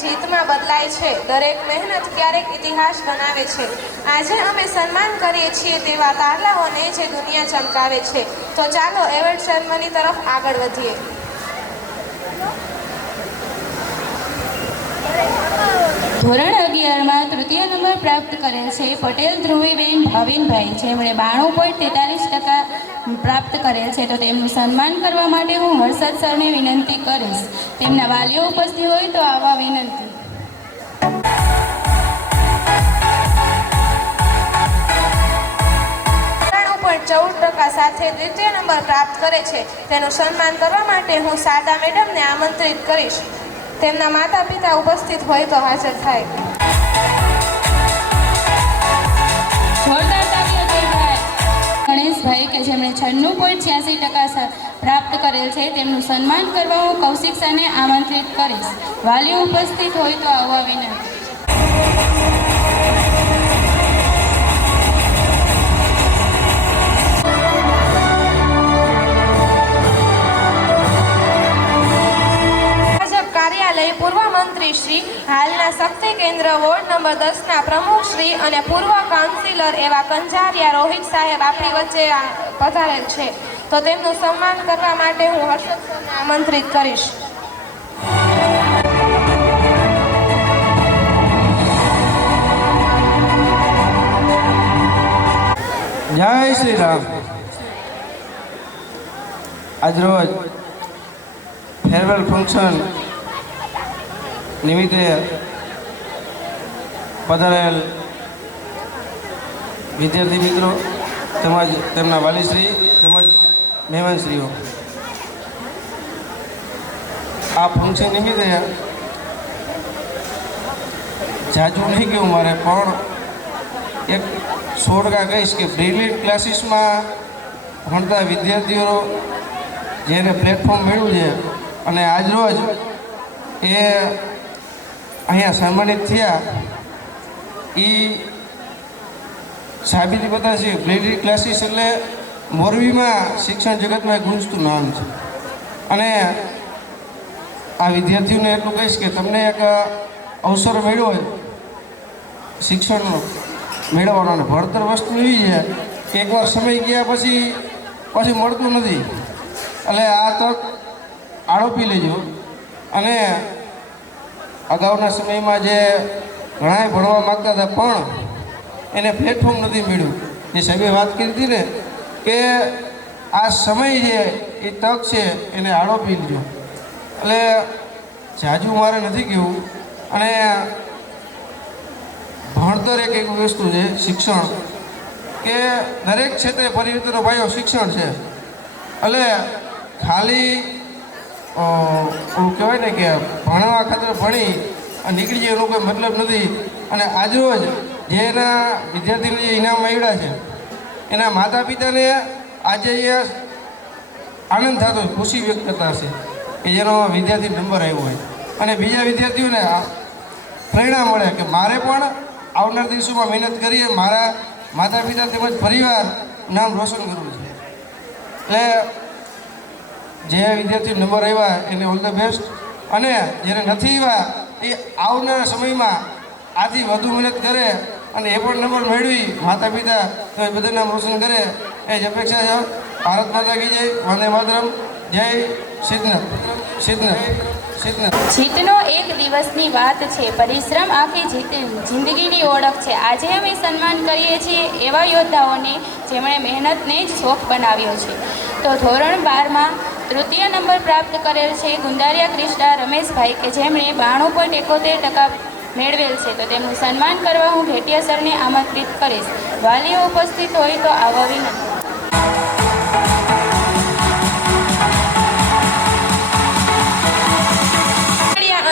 જીતમાં બદલાય છે, દરેક મહેનત ક્યારેક ઇતિહાસ બનાવે છે। આજે અમે સન્માન કરીએ છીએ તેવા તારલાઓને જે દુનિયા ચમકાવે છે। તો ચાલો એવોર્ડ સેરેમની તરફ આગળ વધીએ। ધોરણ 11માં તૃતીય નંબર પ્રાપ્ત કરેલ છે પટેલ ધ્રુવીબેન ભાવિનભાઈ, જેમણે 92.43% પ્રાપ્ત કરેલ છે। તો તેમનું સન્માન કરવા માટે હું હર્ષદ સરને વિનંતી કરીશ। તેમના વાલીઓ ઉપસ્થિત હોય તો આવવા વિનંતી। 14% સાથે દ્વિતીય નંબર પ્રાપ્ત કરે છે, તેનું સન્માન કરવા માટે હું શારદા મેડમને આમંત્રિત કરીશ। તેમના માતા પિતા ઉપસ્થિત હોય તો હાજર થાય। જોરદાર તાળીઓ દેખાય। ગણેશભાઈ કે જેમણે 96.86% પ્રાપ્ત કરેલ છે, તેમનું સન્માન કરવા હું કૌશિક સરને આમંત્રિત કરીશ। વાલીઓ ઉપસ્થિત હોય તો આવવા વિનંતી। પૂર્વ મંત્રી શ્રી, હાલના શક્તિ કેન્દ્ર વોર્ડ નંબર 10ના પ્રમુખ શ્રી અને પૂર્વ કાઉન્સિલર એવા કંજારિયા રોહિત સાહેબ આપણી વચ્ચે પધારેલ છે, તો તેમનું સન્માન કરવા માટે હું હર્ષદ સરને આમંત્રિત કરીશ। જય શ્રી રામ। આજરોજ ફેરવેલ ફંક્શન નિમિત્તે પધારેલ વિદ્યાર્થી મિત્રો તેમજ તેમના વાલીશ્રી તેમજ મહેમાનશ્રીઓ, આ ફંક્શન નિમિત્તે જાજુ નહીં કહું મારે, પણ એક 100% કહીશ કે બ્રિલિયન્ટ ક્લાસીસમાં ભણતા વિદ્યાર્થીઓ જેને પ્લેટફોર્મ મળ્યું છે અને આજરોજ એ અહીંયા સન્માનિત થયા, એ સાબિતી બતાવશે। બ્રિલિયન્ટ ક્લાસીસ એટલે મોરબીમાં શિક્ષણ જગતમાં ગુંજતું નામ છે, અને આ વિદ્યાર્થીઓને એટલું કહીશ કે તમને એક અવસર મળ્યો હોય શિક્ષણનો મેળવવાનો, અને ભણતર વસ્તુ એવી છે કે એકવાર સમય ગયા પછી મળતું નથી, એટલે આ તક આળોપી લેજો। અને અગાઉના સમયમાં જે ઘણાય ભણવા માગતા હતા પણ એને પ્લેટફોર્મ નથી મળ્યું, જે સાહેબે વાત કરી હતી ને કે આ સમય છે એ તક છે એને આળોપી લેજો। એટલે જાજુ મારે નથી કહેવું, અને ભણતર એક એવી વસ્તુ છે શિક્ષણ કે દરેક ક્ષેત્રે પરિવર્તનનો પાયો શિક્ષણ છે। એટલે ખાલી એવું કહેવાય ને કે ભણવા ખાતર ભણી નીકળી જાય એનો કોઈ મતલબ નથી। અને આજરોજ જે એના વિદ્યાર્થીને જે ઇનામ મળ્યા છે એના માતા પિતાને આજે એ આનંદ થતો હોય, ખુશી વ્યક્ત કરતા હશે કે જેનો વિદ્યાર્થી નંબર આવ્યો હોય, અને બીજા વિદ્યાર્થીઓને પ્રેરણા મળે કે મારે પણ આવનાર દિવસોમાં મહેનત કરી મારા માતા પિતા તેમજ પરિવાર નામ રોશન કરવું છે। એટલે જે વિદ્યાર્થી નંબર આવ્યા એને ઓલ ધ બેસ્ટ, અને જેને નથી આવ્યા એ આવનારા સમયમાં આથી વધુ મહેનત કરે અને એ પણ નંબર મેળવી માતા પિતા બધા નામ રોશન કરે એ જ અપેક્ષા છે। ભારત માતા કી જય, વંદે માતરમ, જય સિદ્ધનાથ, સિદ્ધનાથ, સિદ્ધનાથ। જીતનો એક દિવસની વાત છે, પરિશ્રમ આખી જિંદગીની ઓળખ છે। આજે અમે સન્માન કરીએ છીએ એવા યોદ્ધાઓને જેમણે મહેનતને જ શોખ બનાવ્યો છે। તો ધોરણ 12માં તૃતીય નંબર પ્રાપ્ત કરેલ છે ગુંદારિયા ક્રિષ્ના રમેશભાઈ, કે જેમણે 92.71% મેળવેલ છે, તો તેમનું સન્માન કરવા હું ઘેટિયા સરને આમંત્રિત કરીશ। વાલીઓ ઉપસ્થિત હોય તો આવવા વિનંતી।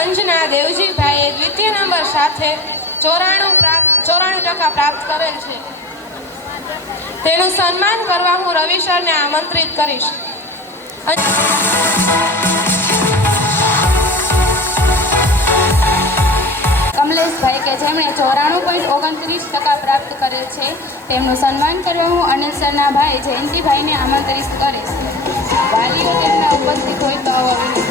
અંજના દેવજીભાઈએ દ્વિતીય નંબર સાથે 94% પ્રાપ્ત કરેલ છે, તેનું સન્માન કરવા હું રવિ સરને આમંત્રિત કરીશ। કમલેશભાઈ કે જેમણે 94.29% પ્રાપ્ત કરેલ છે, તેમનું સન્માન કરવા હું અનિલ સરના ભાઈ જયંતિભાઈને આમંત્રિત કરીશ। વાલીઓ તેમના ઉપસ્થિત હોય તો આવવા વિનંતી।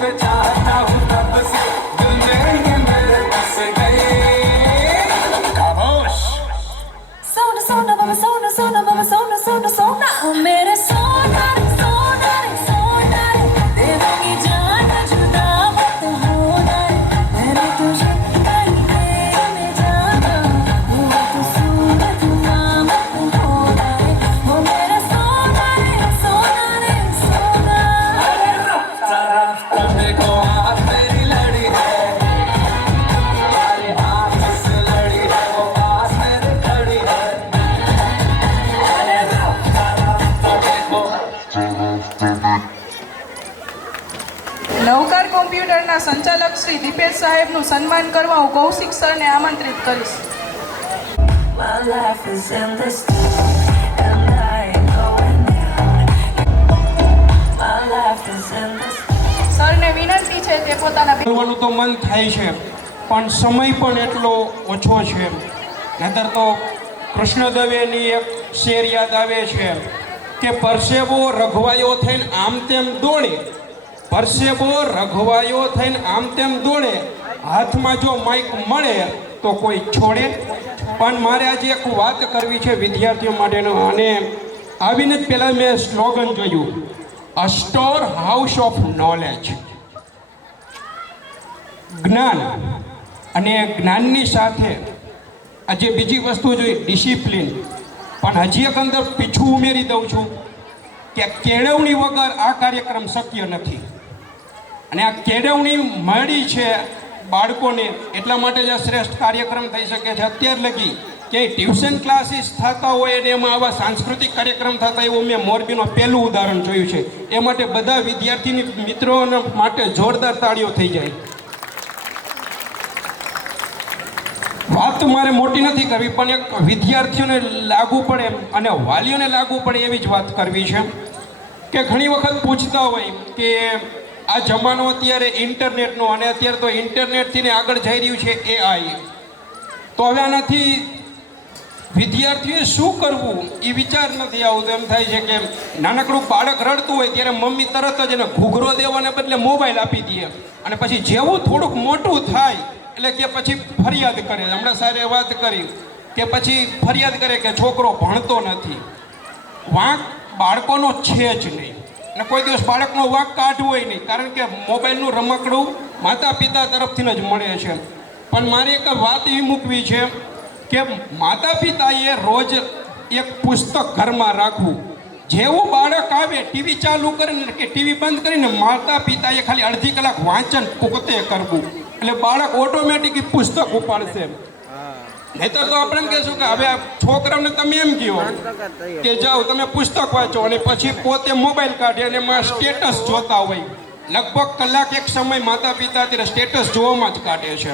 को चाहता हूँ तब से दिल में ये मेरे बस गए खामोश सोना सोना बाबा सोना सोना बाबा सोना सोना सोना मेरे सोना रे सोना रे सोना रे देवा की जान जुदा मत होना रे मैंने तुझे कहीं में जाना हुआ तो सूरज नाम होना रे वो मेरा सोना रे सोना रे सोना रास्ता देखो आप मेरी लड़ी है तुम्हारे हाथ से लड़ी है वो पास मेरे खड़ी है अरे रास्ता देखो નવકાર કોમ્પ્યુટરના સંચાલક શ્રી દીપેશ સાહેબનું સન્માન કરવા હું કૌશિક સરને આમંત્રિત કરીશ. My life is in this and I ain't going down. My life is in this. સરને વિનંતી છે તે પોતાના બોલવાનું તો મન થાય છે પણ સમય પણ એટલો ઓછો છે. નહીતર તો કૃષ્ણદેવેની એક શેર યાદ આવે છે કે પરસેવો રઘવાયો થઈને આમ તેમ દોડે, પરસેવો રઘવાયો થઈને આમ તેમ દોડે, હાથમાં જો માઇક મળે તો કોઈ છોડે. પણ મારે આજે એક વાત કરવી છે વિદ્યાર્થીઓ માટેનો, અને આવીને જ પહેલાં મેં સ્લોગન જોયું, અ સ્ટોર હાઉસ ઓફ નોલેજ. જ્ઞાન અને જ્ઞાનની સાથે આજે બીજી વસ્તુ જોઈ ડિસિપ્લિન. પણ હજી એક અંદર પીછું ઉમેરી દઉં છું કે કેળવણી વગર આ કાર્યક્રમ શક્ય નથી. અને આ કેળવણી મળી છે બાળકોને એટલા માટે જ આ શ્રેષ્ઠ કાર્યક્રમ થઈ શકે છે. અત્યાર લગી કે ટ્યુશન ક્લાસીસ થતા હોય અને એમાં આવા સાંસ્કૃતિક કાર્યક્રમ થતા એવું મેં મોરબીનું પહેલું ઉદાહરણ જોયું છે. એ માટે બધા વિદ્યાર્થી મિત્રો માટે જોરદાર તાળીઓ થઈ જાય. વાત મારે મોટી નથી કરવી પણ એક વિદ્યાર્થીઓને લાગુ પડે અને વાલીઓને લાગુ પડે એવી જ વાત કરવી છે કે ઘણી વખત પૂછતા હોય કે આ જમાનો અત્યારે ઇન્ટરનેટનો, અને અત્યારે તો ઇન્ટરનેટથી ને આગળ જઈ રહ્યું છે AI. તો હવે આનાથી વિદ્યાર્થીઓએ શું કરવું એ વિચાર નથી આવતો. એમ થાય છે કે નાનકડું બાળક રડતું હોય ત્યારે મમ્મી તરત જ એને ઘૂઘરો દેવાને બદલે મોબાઈલ આપી દે, અને પછી જેવું થોડુંક મોટું થાય એટલે કે પછી ફરિયાદ કરે. હમણાં સારે વાત કરી કે પછી ફરિયાદ કરે કે છોકરો ભણતો નથી. વાંક બાળકોનો છે જ નહીં, અને કોઈ દિવસ બાળકનો વાંક કાઢવો હોય નહીં, કારણ કે મોબાઈલનું રમકડું માતા પિતા તરફથી જ મળે છે. પણ મારે એક વાત એવી મૂકવી છે કે માતા પિતાએ રોજ એક પુસ્તક ઘરમાં રાખવું. જેવું બાળક આવે ટીવી ચાલુ કરીને કે ટીવી બંધ કરીને માતા પિતાએ ખાલી અડધી કલાક વાંચન પોતે કરવું, એટલે બાળક ઓટોમેટિક પુસ્તક ઉપાડશે. નહીતર તો આપણે એમ કહેશું કે હવે આ છોકરાઓને તમે એમ કહો કે જાઓ તમે પુસ્તક વાંચો, અને પછી પોતે મોબાઈલ કાઢે અને એમાં સ્ટેટસ જોતા હોય. લગભગ કલાક એક સમય માતા પિતા અત્યારે સ્ટેટસ જોવામાં જ કાઢે છે.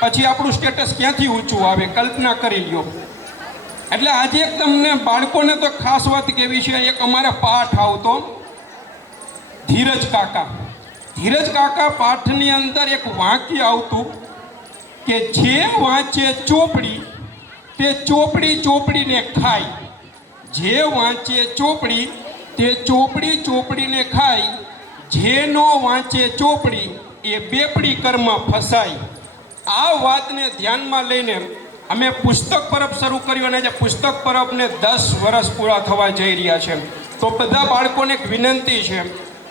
પછી આપણું સ્ટેટસ ક્યાંથી ઊંચું આવે કલ્પના કરી લ્યો. એટલે આજે એક તમને બાળકોને તો ખાસ વાત કેવી છે. એક અમારા પાઠ આવતો ધીરજ કાકા. ધીરજ કાકા પાઠની અંદર એક વાક્ય આવતું કે જે વાંચે ચોપડી તે ચોપડી ચોપડીને ખાય, જે વાંચે ચોપડી તે ચોપડી ચોપડીને ખાય, જે નો વાંચે ચોપડી એ બેપડી કર્મ ફસાય. આ વાતને ધ્યાનમાં લઈને અમે પુસ્તક પરબ શરૂ કર્યું, અને જે પુસ્તક પરબને 10 વર્ષ પૂરા થવા જઈ રહ્યા છે. તો બધા બાળકોને એક વિનંતી છે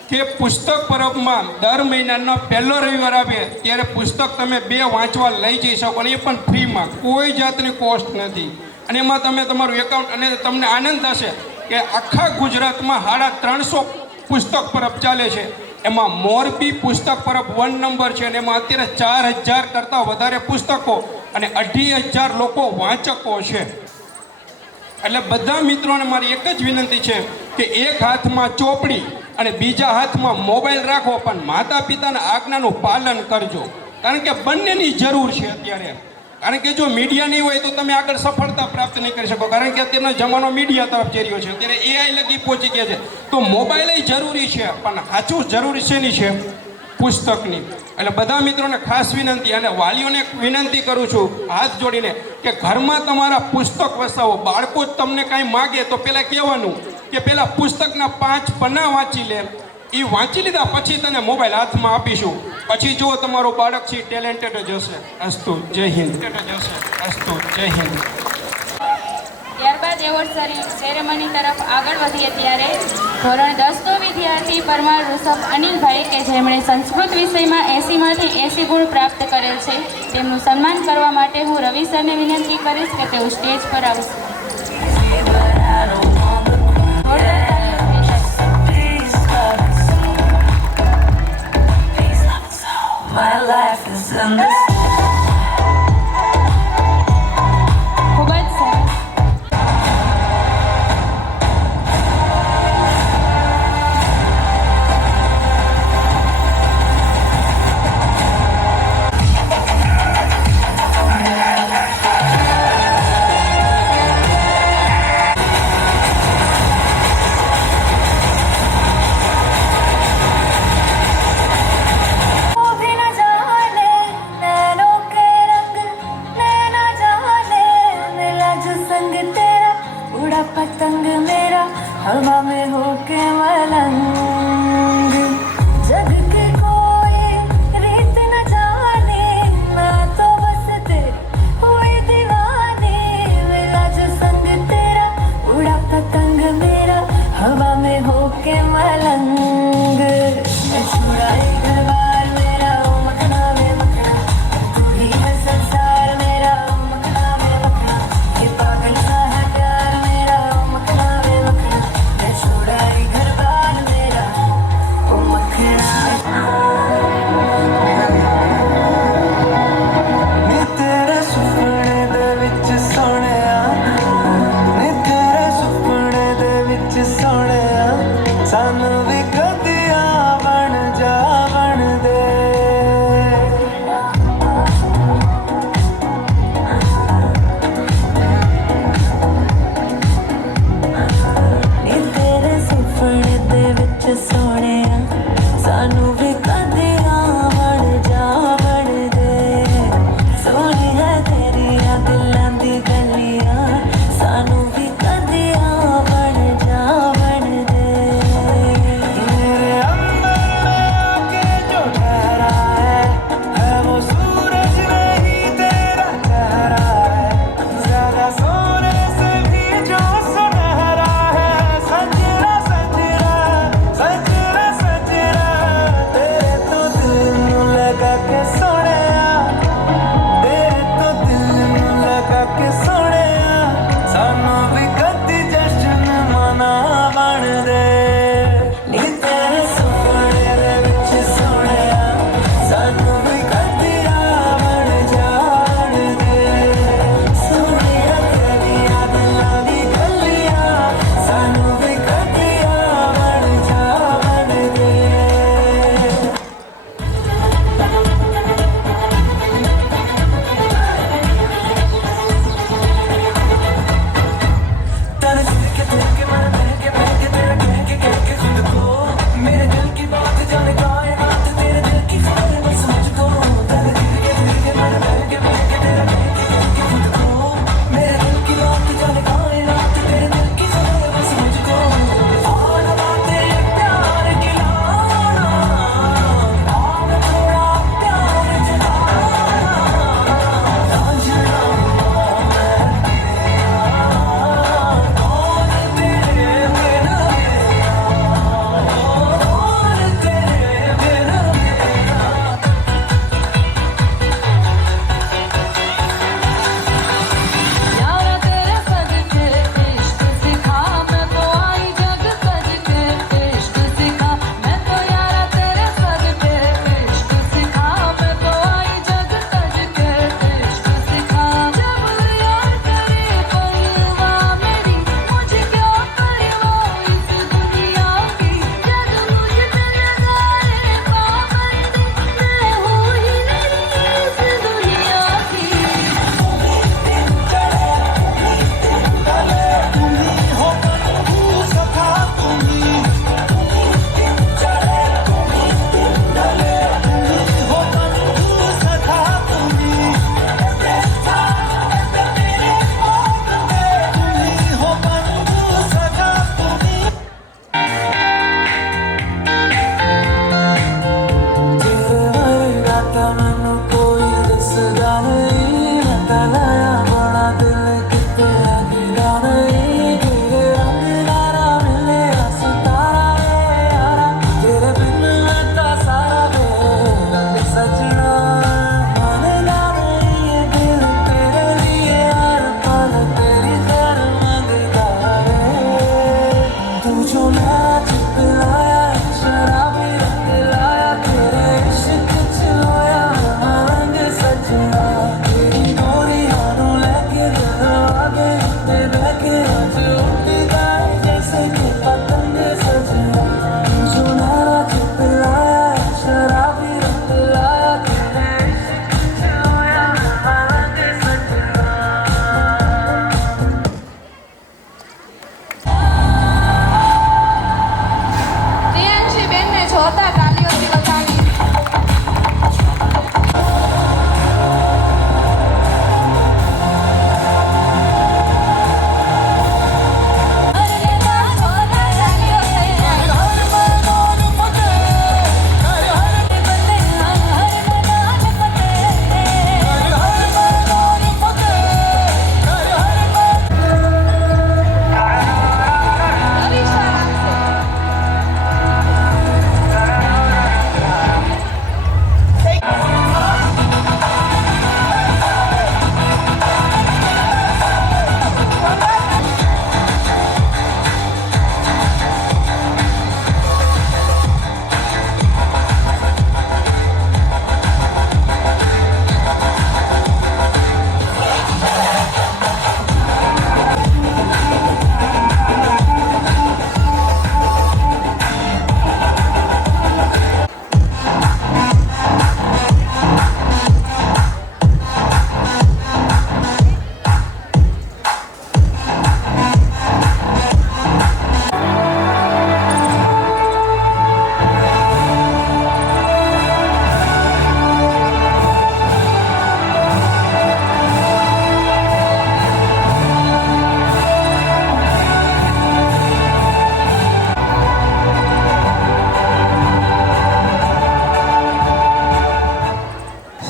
કે પુસ્તક પરબમાં દર મહિનાનો પહેલો રવિવાર આવે ત્યારે પુસ્તક તમે 2 વાંચવા લઈ જઈ શકો, અને એ પણ ફ્રીમાં, કોઈ જાતની કોસ્ટ નથી. અને એમાં તમે તમારું એકાઉન્ટ, અને તમને આનંદ થશે કે આખા ગુજરાતમાં 350 પુસ્તક પરબ ચાલે છે. એમાં મોરબી પુસ્તક પરબ 1 નંબર છે, અને એમાં અત્યારે 4000 કરતાં વધારે પુસ્તકો અને 2500 લોકો વાંચકો છે. એટલે બધા મિત્રોને મારી એક જ વિનંતી છે કે એક હાથમાં ચોપડી અને બીજા હાથમાં મોબાઈલ રાખો, પણ માતા પિતાના આજ્ઞાનું પાલન કરજો, કારણ કે બંનેની જરૂર છે અત્યારે. કારણ કે જો મીડિયા નહીં હોય તો તમે આગળ સફળતા પ્રાપ્ત નહીં કરી શકો, કારણ કે અત્યારનો જમાનો મીડિયા તરફ જઈ રહ્યો છે. અત્યારે AI લગી પહોંચી ગયા છે. તો મોબાઈલ જરૂરી છે, પણ સાચું જરૂરી શેની છે? પુસ્તકની. એટલે બધા મિત્રોને ખાસ વિનંતી, અને વાલીઓને વિનંતી કરું છું હાથ જોડીને કે ઘરમાં તમારા પુસ્તક વસાવો. બાળકો જ તમને કાંઈ માગે તો પહેલાં કહેવાનું કે પહેલાં પુસ્તકના 5 પન્ના વાંચી લે, એ વાંચી લીધા પછી તને મોબાઈલ હાથમાં આપીશું, પછી જો તમારું બાળક છે ટેલેન્ટેડ જ હશે. અસ્તુ, જય હિન્દ. અસ્તુ, જય હિન્દ. ત્યારબાદ એવોર્ડ સેરેમની તરફ આગળ વધીએ ત્યારે ધોરણ 10નો વિદ્યાર્થી પરમાર ઋષભ અનિલભાઈ કે જેમણે સંસ્કૃત વિષયમાં 80માંથી 80 ગુણ પ્રાપ્ત કરેલ છે, તેમનું સન્માન કરવા માટે હું રવિ સરને વિનંતી કરીશ કે તેઓ સ્ટેજ પર આવશે. My life is in this. ખૂબ જ સરસ. भी न जाने मैं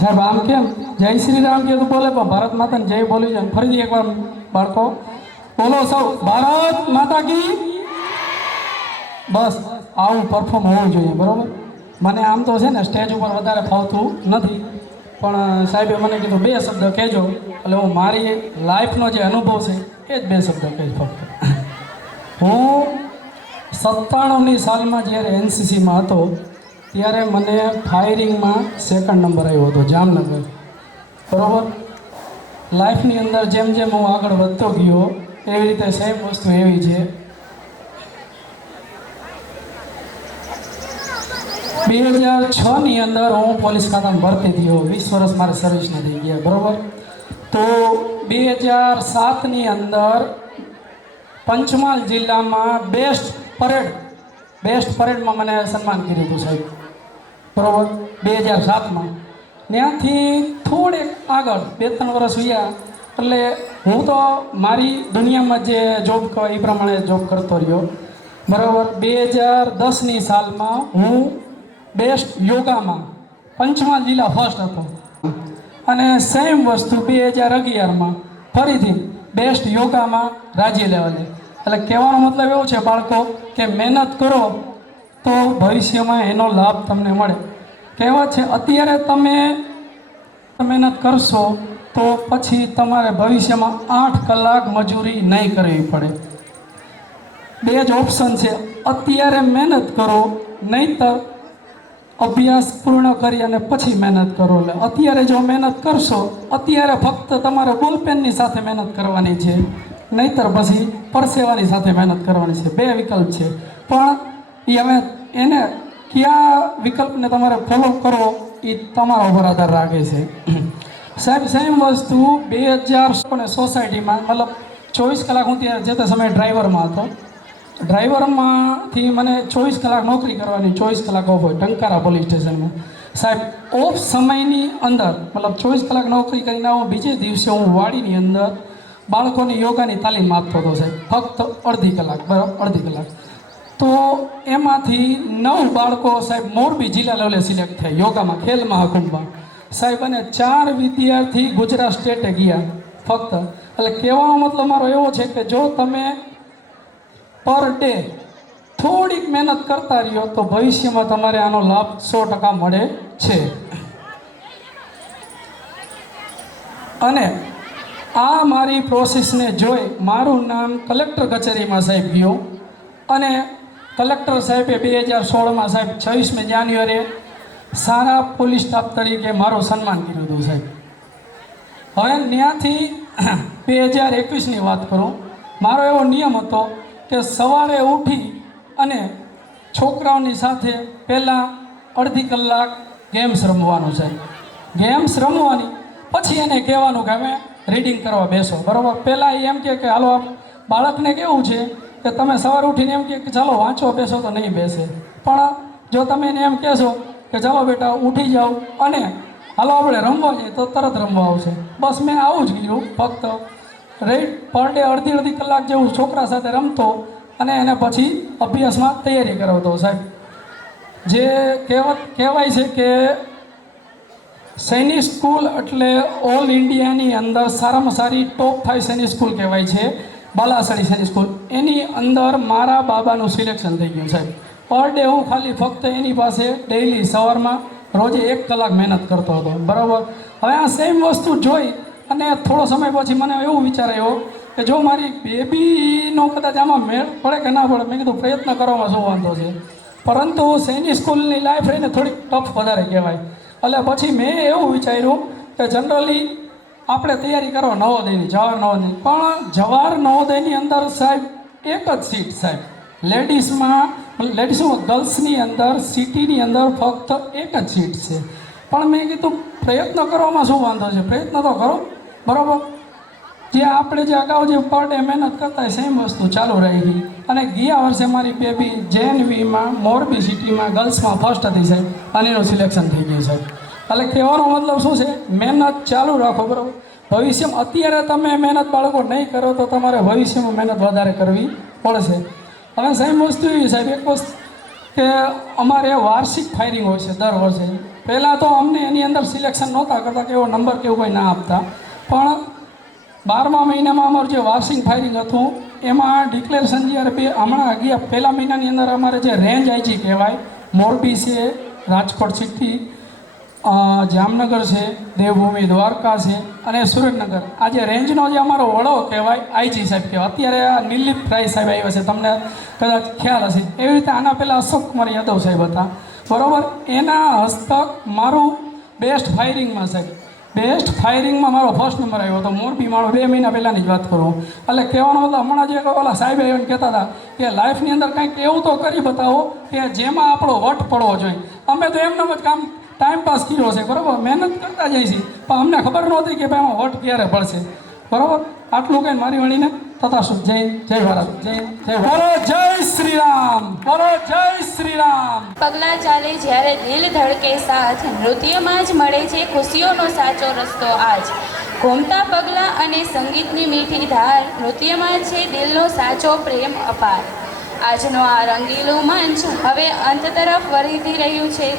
સાહેબ આમ કેમ જય શ્રી રામ કીધું બોલે પણ ભારત માતાને જય બોલી જાય ફરીથી એકવાર બાળકો બોલો સૌ ભારત માતા કી બસ આવું પરફોર્મ હોવું જોઈએ બરાબર મને આમ તો છે ને સ્ટેજ ઉપર વધારે ફાવતું નથી પણ સાહેબે મને કીધું 2 શબ્દ કહેજો એટલે હું મારી લાઈફનો જે અનુભવ છે એ જ 2 શબ્દ કહીશ ફક્ત હું 97ની સાલમાં જ્યારે એનસીસીમાં હતો ત્યારે મને ફાયરિંગમાં 2nd નંબર આવ્યો હતો જામનગર બરાબર લાઈફની અંદર જેમ જેમ હું આગળ વધતો ગયો એવી રીતે સેમ વસ્તુ એવી છે 2006ની અંદર હું પોલીસ ખાતામાં ભરતી થયો 20 વર્ષ મારે સર્વિસના થઈ ગયા બરાબર તો 2007ની અંદર પંચમહાલ જિલ્લામાં બેસ્ટ પરેડમાં મને સન્માન કર્યું હતું સાહેબ બરાબર 2007માં ત્યાંથી થોડેક આગળ 2-3 વર્ષ ગયા એટલે હું તો મારી દુનિયામાં જે જોબ કહેવાય એ પ્રમાણે જોબ કરતો રહ્યો બરાબર 2010ની સાલમાં હું બેસ્ટ યોગામાં પંચમહાલ જિલ્લા ફર્સ્ટ હતો અને સેમ વસ્તુ 2011માં ફરીથી બેસ્ટ યોગામાં રાજ્ય લેવલે એટલે કહેવાનો મતલબ એવો છે બાળકો કે મહેનત કરો તો ભવિષ્યમાં એનો લાભ તમને મળે કહેવત છે અત્યારે તમે મહેનત કરશો તો પછી તમારે ભવિષ્યમાં 8 કલાક મજૂરી નહીં કરવી પડે 2 જ ઓપ્શન છે અત્યારે મહેનત કરો નહીંતર અભ્યાસ પૂર્ણ કરી અને પછી મહેનત કરો એટલે અત્યારે જો મહેનત કરશો અત્યારે ફક્ત તમારે બોલપેનની સાથે મહેનત કરવાની છે નહીંતર પછી પરસેવાની સાથે મહેનત કરવાની છે 2 વિકલ્પ છે પણ એ હવે એને કયા વિકલ્પને તમારે ફોલો કરો એ તમારા ઉપર આધાર રાખે છે સાહેબ સેમ વસ્તુ 2000 સોસાયટીમાં મતલબ 24 કલાક હું ત્યાં જે તે સમયે ડ્રાઈવરમાં હતો ડ્રાઈવરમાંથી મને 24 કલાક નોકરી કરવાની 24 કલાક ઓફ હોય ટંકારા પોલીસ સ્ટેશનમાં સાહેબ ઓફ સમયની અંદર મતલબ 24 કલાક નોકરી કરીને આવું બીજે દિવસે હું વાડીની અંદર બાળકોની યોગાની તાલીમ આપતો હતો સાહેબ ફક્ત અડધી કલાક બરાબર અડધી કલાક તો એમાંથી 9 બાળકો સાહેબ મોરબી જિલ્લા લેવલે સિલેક્ટ થયા યોગામાં ખેલ મહાકુંભમાં સાહેબ અને 4 વિદ્યાર્થી ગુજરાત સ્ટેટે ગયા ફક્ત એટલે કહેવાનો મતલબ મારો એવો છે કે જો તમે પર ડે થોડીક મહેનત કરતા રહ્યો તો ભવિષ્યમાં તમારે આનો લાભ 100% મળે છે અને આ મારી પ્રોસેસને જોઈ મારું નામ કલેક્ટર કચેરીમાં સાહેબ ગયો અને કલેક્ટર સાહેબે 2016માં સાહેબ 26મી જાન્યુઆરીએ સારા પોલીસ સ્ટાફ તરીકે મારું સન્માન કર્યું હતું સાહેબ હવે ત્યાંથી 2021ની વાત કરું મારો એવો નિયમ હતો કે સવારે ઉઠી અને છોકરાઓની સાથે પહેલાં અડધી કલાક ગેમ્સ રમવાનું છે ગેમ્સ રમવાની પછી એને કહેવાનું કે હવે રીડિંગ કરવા બેસો બરાબર પહેલાં એમ કે હાલો બાળકને કેવું છે કે તમે સવારે ઉઠીને એમ કે ચાલો વાંચવા બેસો તો નહીં બેસે પણ જો તમે એને એમ કહેશો કે ચાલો બેટા ઉઠી જાઓ અને હાલો આપણે રમવા જઈએ તો તરત રમવા આવશે બસ મેં આવું જ કર્યું ફક્ત પર ડે અડધી કલાક જેવું છોકરા સાથે રમતો અને એને પછી અભ્યાસમાં તૈયારી કરાવતો સાહેબ જે કહેવાય છે કે સૈનિક સ્કૂલ એટલે ઓલ ઇન્ડિયાની અંદર સારામાં સારી ટોપ 5 સૈનિક સ્કૂલ કહેવાય છે બાલાસડી સૈનિક સ્કૂલ એની અંદર મારા બાબાનું સિલેક્શન થઈ ગયું સાહેબ પર ડે હું ખાલી ફક્ત એની પાસે ડેઈલી સવારમાં રોજે 1 કલાક મહેનત કરતો હતો બરાબર હવે આ સેમ વસ્તુ જોઈ અને થોડો સમય પછી મને એવું વિચાર આવ્યો કે જો મારી બેબીનો કદાચ આમાં મેળ પડે કે ના પડે મેં કીધું પ્રયત્ન કરવામાં શું વાંધો છે પરંતુ સૈનિક સ્કૂલની લાઈફ રહીને થોડીક ટફ વધારે કહેવાય એટલે પછી મેં એવું વિચાર્યું કે જનરલી આપણે તૈયારી કરો નવોદયની જવાહર નવોદયની પણ જવાહર નવોદયની અંદર સાહેબ એક જ સીટ સાહેબ લેડીઝમાં ગર્લ્સની અંદર સિટીની અંદર ફક્ત એક જ સીટ છે પણ મેં કીધું પ્રયત્ન કરવામાં શું વાંધો છે પ્રયત્ન તો કરો બરાબર જે આપણે જે અગાઉ જે પર ડે મહેનત કરતા સેમ વસ્તુ ચાલુ રહી અને ગયા વર્ષે મારી બેબી JNVમાં મોરબી સિટીમાં ગર્લ્સમાં ફર્સ્ટ હતી સાહેબ અને એનું સિલેક્શન થઈ ગયું સાહેબ એટલે કહેવાનો મતલબ શું છે મહેનત ચાલુ રાખો બરાબર ભવિષ્યમાં અત્યારે તમે મહેનત બાળકો નહીં કરો તો તમારે ભવિષ્યમાં મહેનત વધારે કરવી પડશે હવે સેમ વસ્તુ એવી સાહેબ એક વસ્તુ કે અમારે વાર્ષિક ફાયરિંગ હોય છે દર વર્ષે પહેલાં તો અમને એની અંદર સિલેક્શન નહોતા કરતા કે એવો નંબર કે એવું કંઈ ના આપતા, પણ 12મા મહિનામાં અમારું જે વાર્ષિક ફાયરિંગ હતું એમાં ડિક્લેરેશન જ્યારે હમણાં ગયા પહેલા મહિનાની અંદર અમારે જે રેન્જ આઈજી કહેવાય, મોરબી છે, રાજકોટ સિટી, જામનગર છે, દેવભૂમિ દ્વારકા છે અને સુરેન્દ્રનગર, આ જે રેન્જનો જે અમારો વડો કહેવાય આઈજી સાહેબ કહેવાય. અત્યારે આ નિલીપ રાય સાહેબ આવ્યા છે, તમને કદાચ ખ્યાલ હશે. એવી રીતે આના પહેલાં અશોક કુમાર યાદવ સાહેબ હતા, બરાબર. એના હસ્તક મારું બેસ્ટ ફાયરિંગમાં સાહેબ, બેસ્ટ ફાયરિંગમાં મારો ફર્સ્ટ નંબર આવ્યો હતો મોરબી. મારો 2 મહિના પહેલાંની જ વાત કરું. એટલે કહેવાનો મતલબ હમણાં જે ઓલા સાહેબ આવીને કહેતા હતા કે લાઈફની અંદર કંઈક એવું તો કરી બતાવો કે જેમાં આપણો વટ પડવો જોઈએ. અમે તો એમનો જ કામ ટાઈમ પાસ કર્યો છે, બરાબર, મહેનત કરતા જઈએ છીએ, પણ અમને ખબર નહોતી કે ભાઈ આમાં વટ ક્યારે પડશે, બરાબર. આટલું કંઈ મારી વણીને તથા શું. જય ભારત, જય બોલો જય શ્રી રામ, બોલો જય શ્રી રામ. પગલાં ચાલે જ્યારે દિલ ધડકે સાથ, નૃત્યમાં જ મળે છે ખુશીઓનો સાચો રસ્તો આજ. ઘૂમતા પગલાં અને સંગીતની મીઠી ધાર, નૃત્યમાં છે દિલનો સાચો પ્રેમ અપાર. આજનો આ રંગીલું મંચ હવે અંત તરફ વધી રહ્યું છે.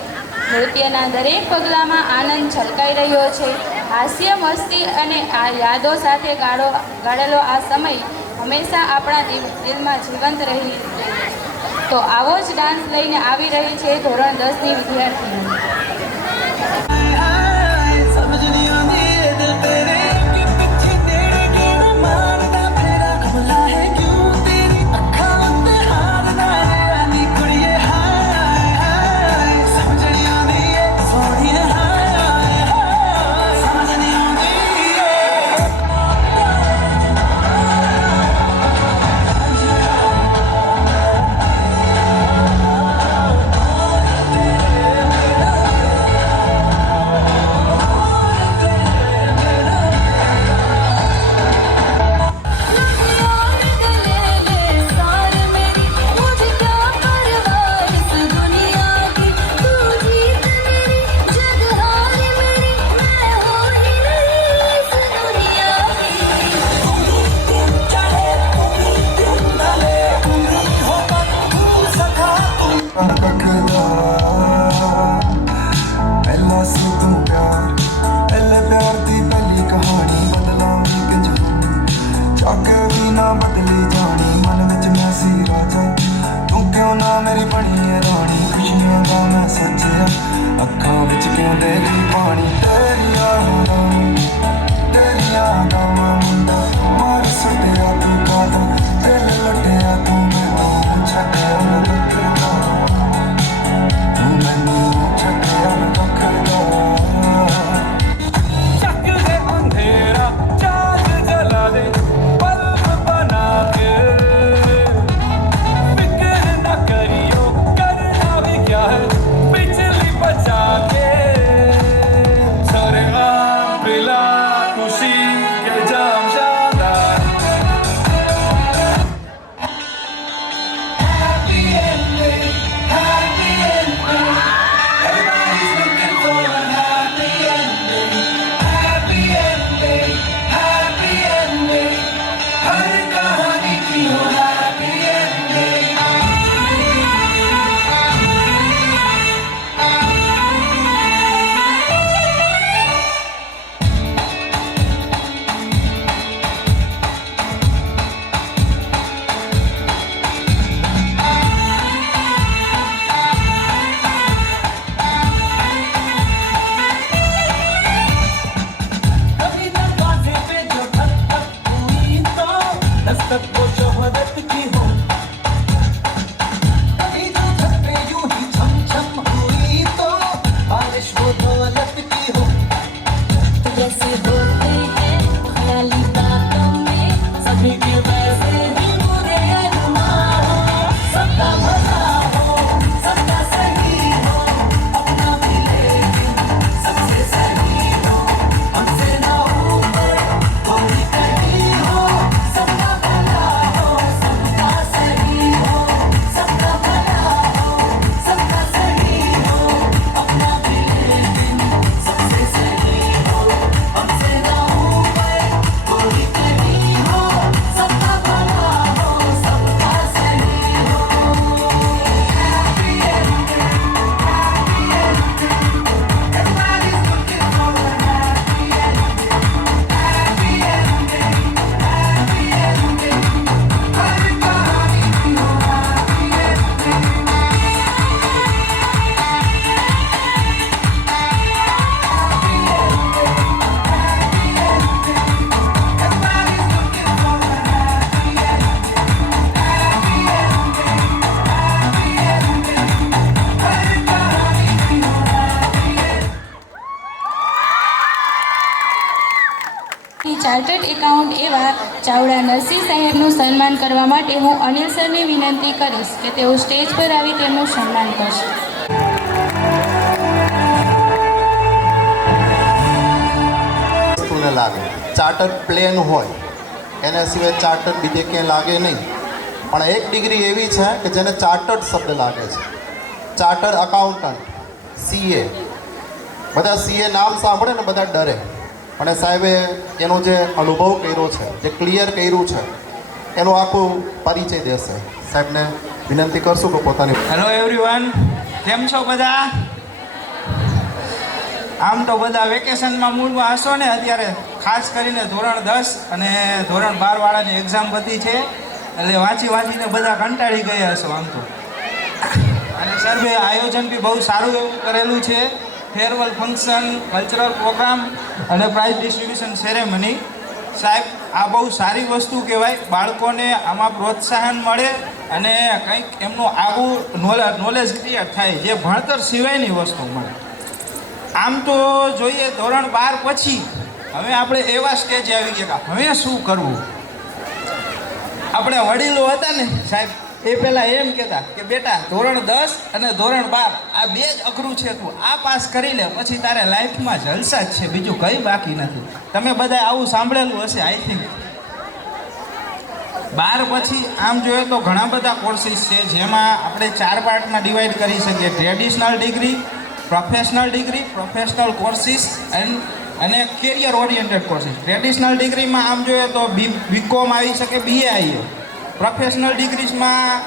નૃત્યના દરેક પગલામાં આનંદ છલકાઈ રહ્યો છે. હાસ્ય, મસ્તી અને આ યાદો સાથે ગાળેલો આ સમય હંમેશા આપણા દિલમાં જીવંત રહી. તો આવો જ ડાન્સ લઈને આવી રહી છે ધોરણ 10ની વિદ્યાર્થીઓ. समझ नहीं आती ये दिल तेरे कि पीछे तेरे केड़ा मारदा फेरा कमला है क्यों तेरी अखां ते हार ना रानी कुड़िए हाय हाय समझ नहीं आती ये सोनिए हाय हाय समझ नहीं आती पहला से तू प्यार पहले प्यार दी पहली कहानी बदलावी किंज जाके भी ना बदली जानी मन विच मैं सी राजा तू क्यों ना मेरी बनी है रानी खुशियां दा मैं सोचिया अखां विच क्यों देखी पानी तेरी यादां मुंडा मार सुटिया तू कादा दिल लुटिया तू मैनू छड्डिया मैं दुखदा तू मैनू छड्डिया मैं दुखदा चक दे अंधेरा चाँद जला दे बल्ब बना के फिक्र न करियो करना भी क्या है बिजली बचा के सारे आप ચાર્ટર્ડ એકાઉન્ટ એવા ચાવડા નરસિંહ સાહેબનું સન્માન કરવા માટે હું અનિલ સરને વિનંતી કરીશ કે તેઓ સ્ટેજ પર આવી તેમનું સન્માન કરશે. વસ્તુને લાગે ચાર્ટર્ડ પ્લેન હોય એના સિવાય ચાર્ટર્ડ બીજે ક્યાંય લાગે નહીં, પણ એક ડિગ્રી એવી છે કે જેને ચાર્ટર્ડ શબ્દ લાગે છે. ચાર્ટર્ડ અકાઉન્ટન્ટ, CA, બધા CA નામ સાંભળે ને બધા ડરે, અને સાહેબે એનો જે અનુભવ કર્યો છે, જે ક્લિયર કર્યું છે, એનો આખું પરિચય દેશે. સાહેબને વિનંતી કરશું કે પોતાની. હેલો એવરીવન, કેમ છો બધા? આમ તો બધા વેકેશનમાં મૂડમાં હશો ને અત્યારે, ખાસ કરીને ધોરણ 10 અને ધોરણ 12 વાળાની એક્ઝામ બધી છે, એટલે વાંચીને બધા કંટાળી ગયા હશો આમ તો. અને સર્વે આયોજન બી બહુ સારું એવું કરેલું છે. ફેરવેલ ફંક્શન, કલ્ચરલ પ્રોગ્રામ અને પ્રાઇઝ ડિસ્ટ્રીબ્યુશન સેરેમની. સાહેબ, આ બહુ સારી વસ્તુ કહેવાય. બાળકોને આમાં પ્રોત્સાહન મળે અને કંઈક એમનું આગું નોલેજ ક્રિએટ થાય, જે ભણતર સિવાયની વસ્તુ મળે. આમ તો જોઈએ ધોરણ 12 પછી હવે આપણે એવા સ્ટેજ આવી ગયા કે હવે શું કરવું. આપણે વડીલો હતા ને સાહેબ, એ પહેલાં એમ કહેતા કે બેટા ધોરણ 10 અને ધોરણ 12 આ બે જ અઘરું છે, તું આ પાસ કરી લે પછી તારે લાઈફમાં જલસા જ છે, બીજું કંઈ બાકી નથી. તમે બધાએ આવું સાંભળેલું હશે આઈ થિંક. 12 પછી આમ જોઈએ તો ઘણા બધા કોર્સિસ છે, જેમાં આપણે 4 પાર્ટમાં ડિવાઈડ કરી શકીએ. Traditional degree, professional degree, professional courses અને કેરિયર ઓરિએન્ટેડ કોર્સિસ. ટ્રેડિશનલ ડિગ્રીમાં આમ જોઈએ તો BCom આવી શકે, BA આવી. પ્રોફેશનલ ડિગ્રીઝમાં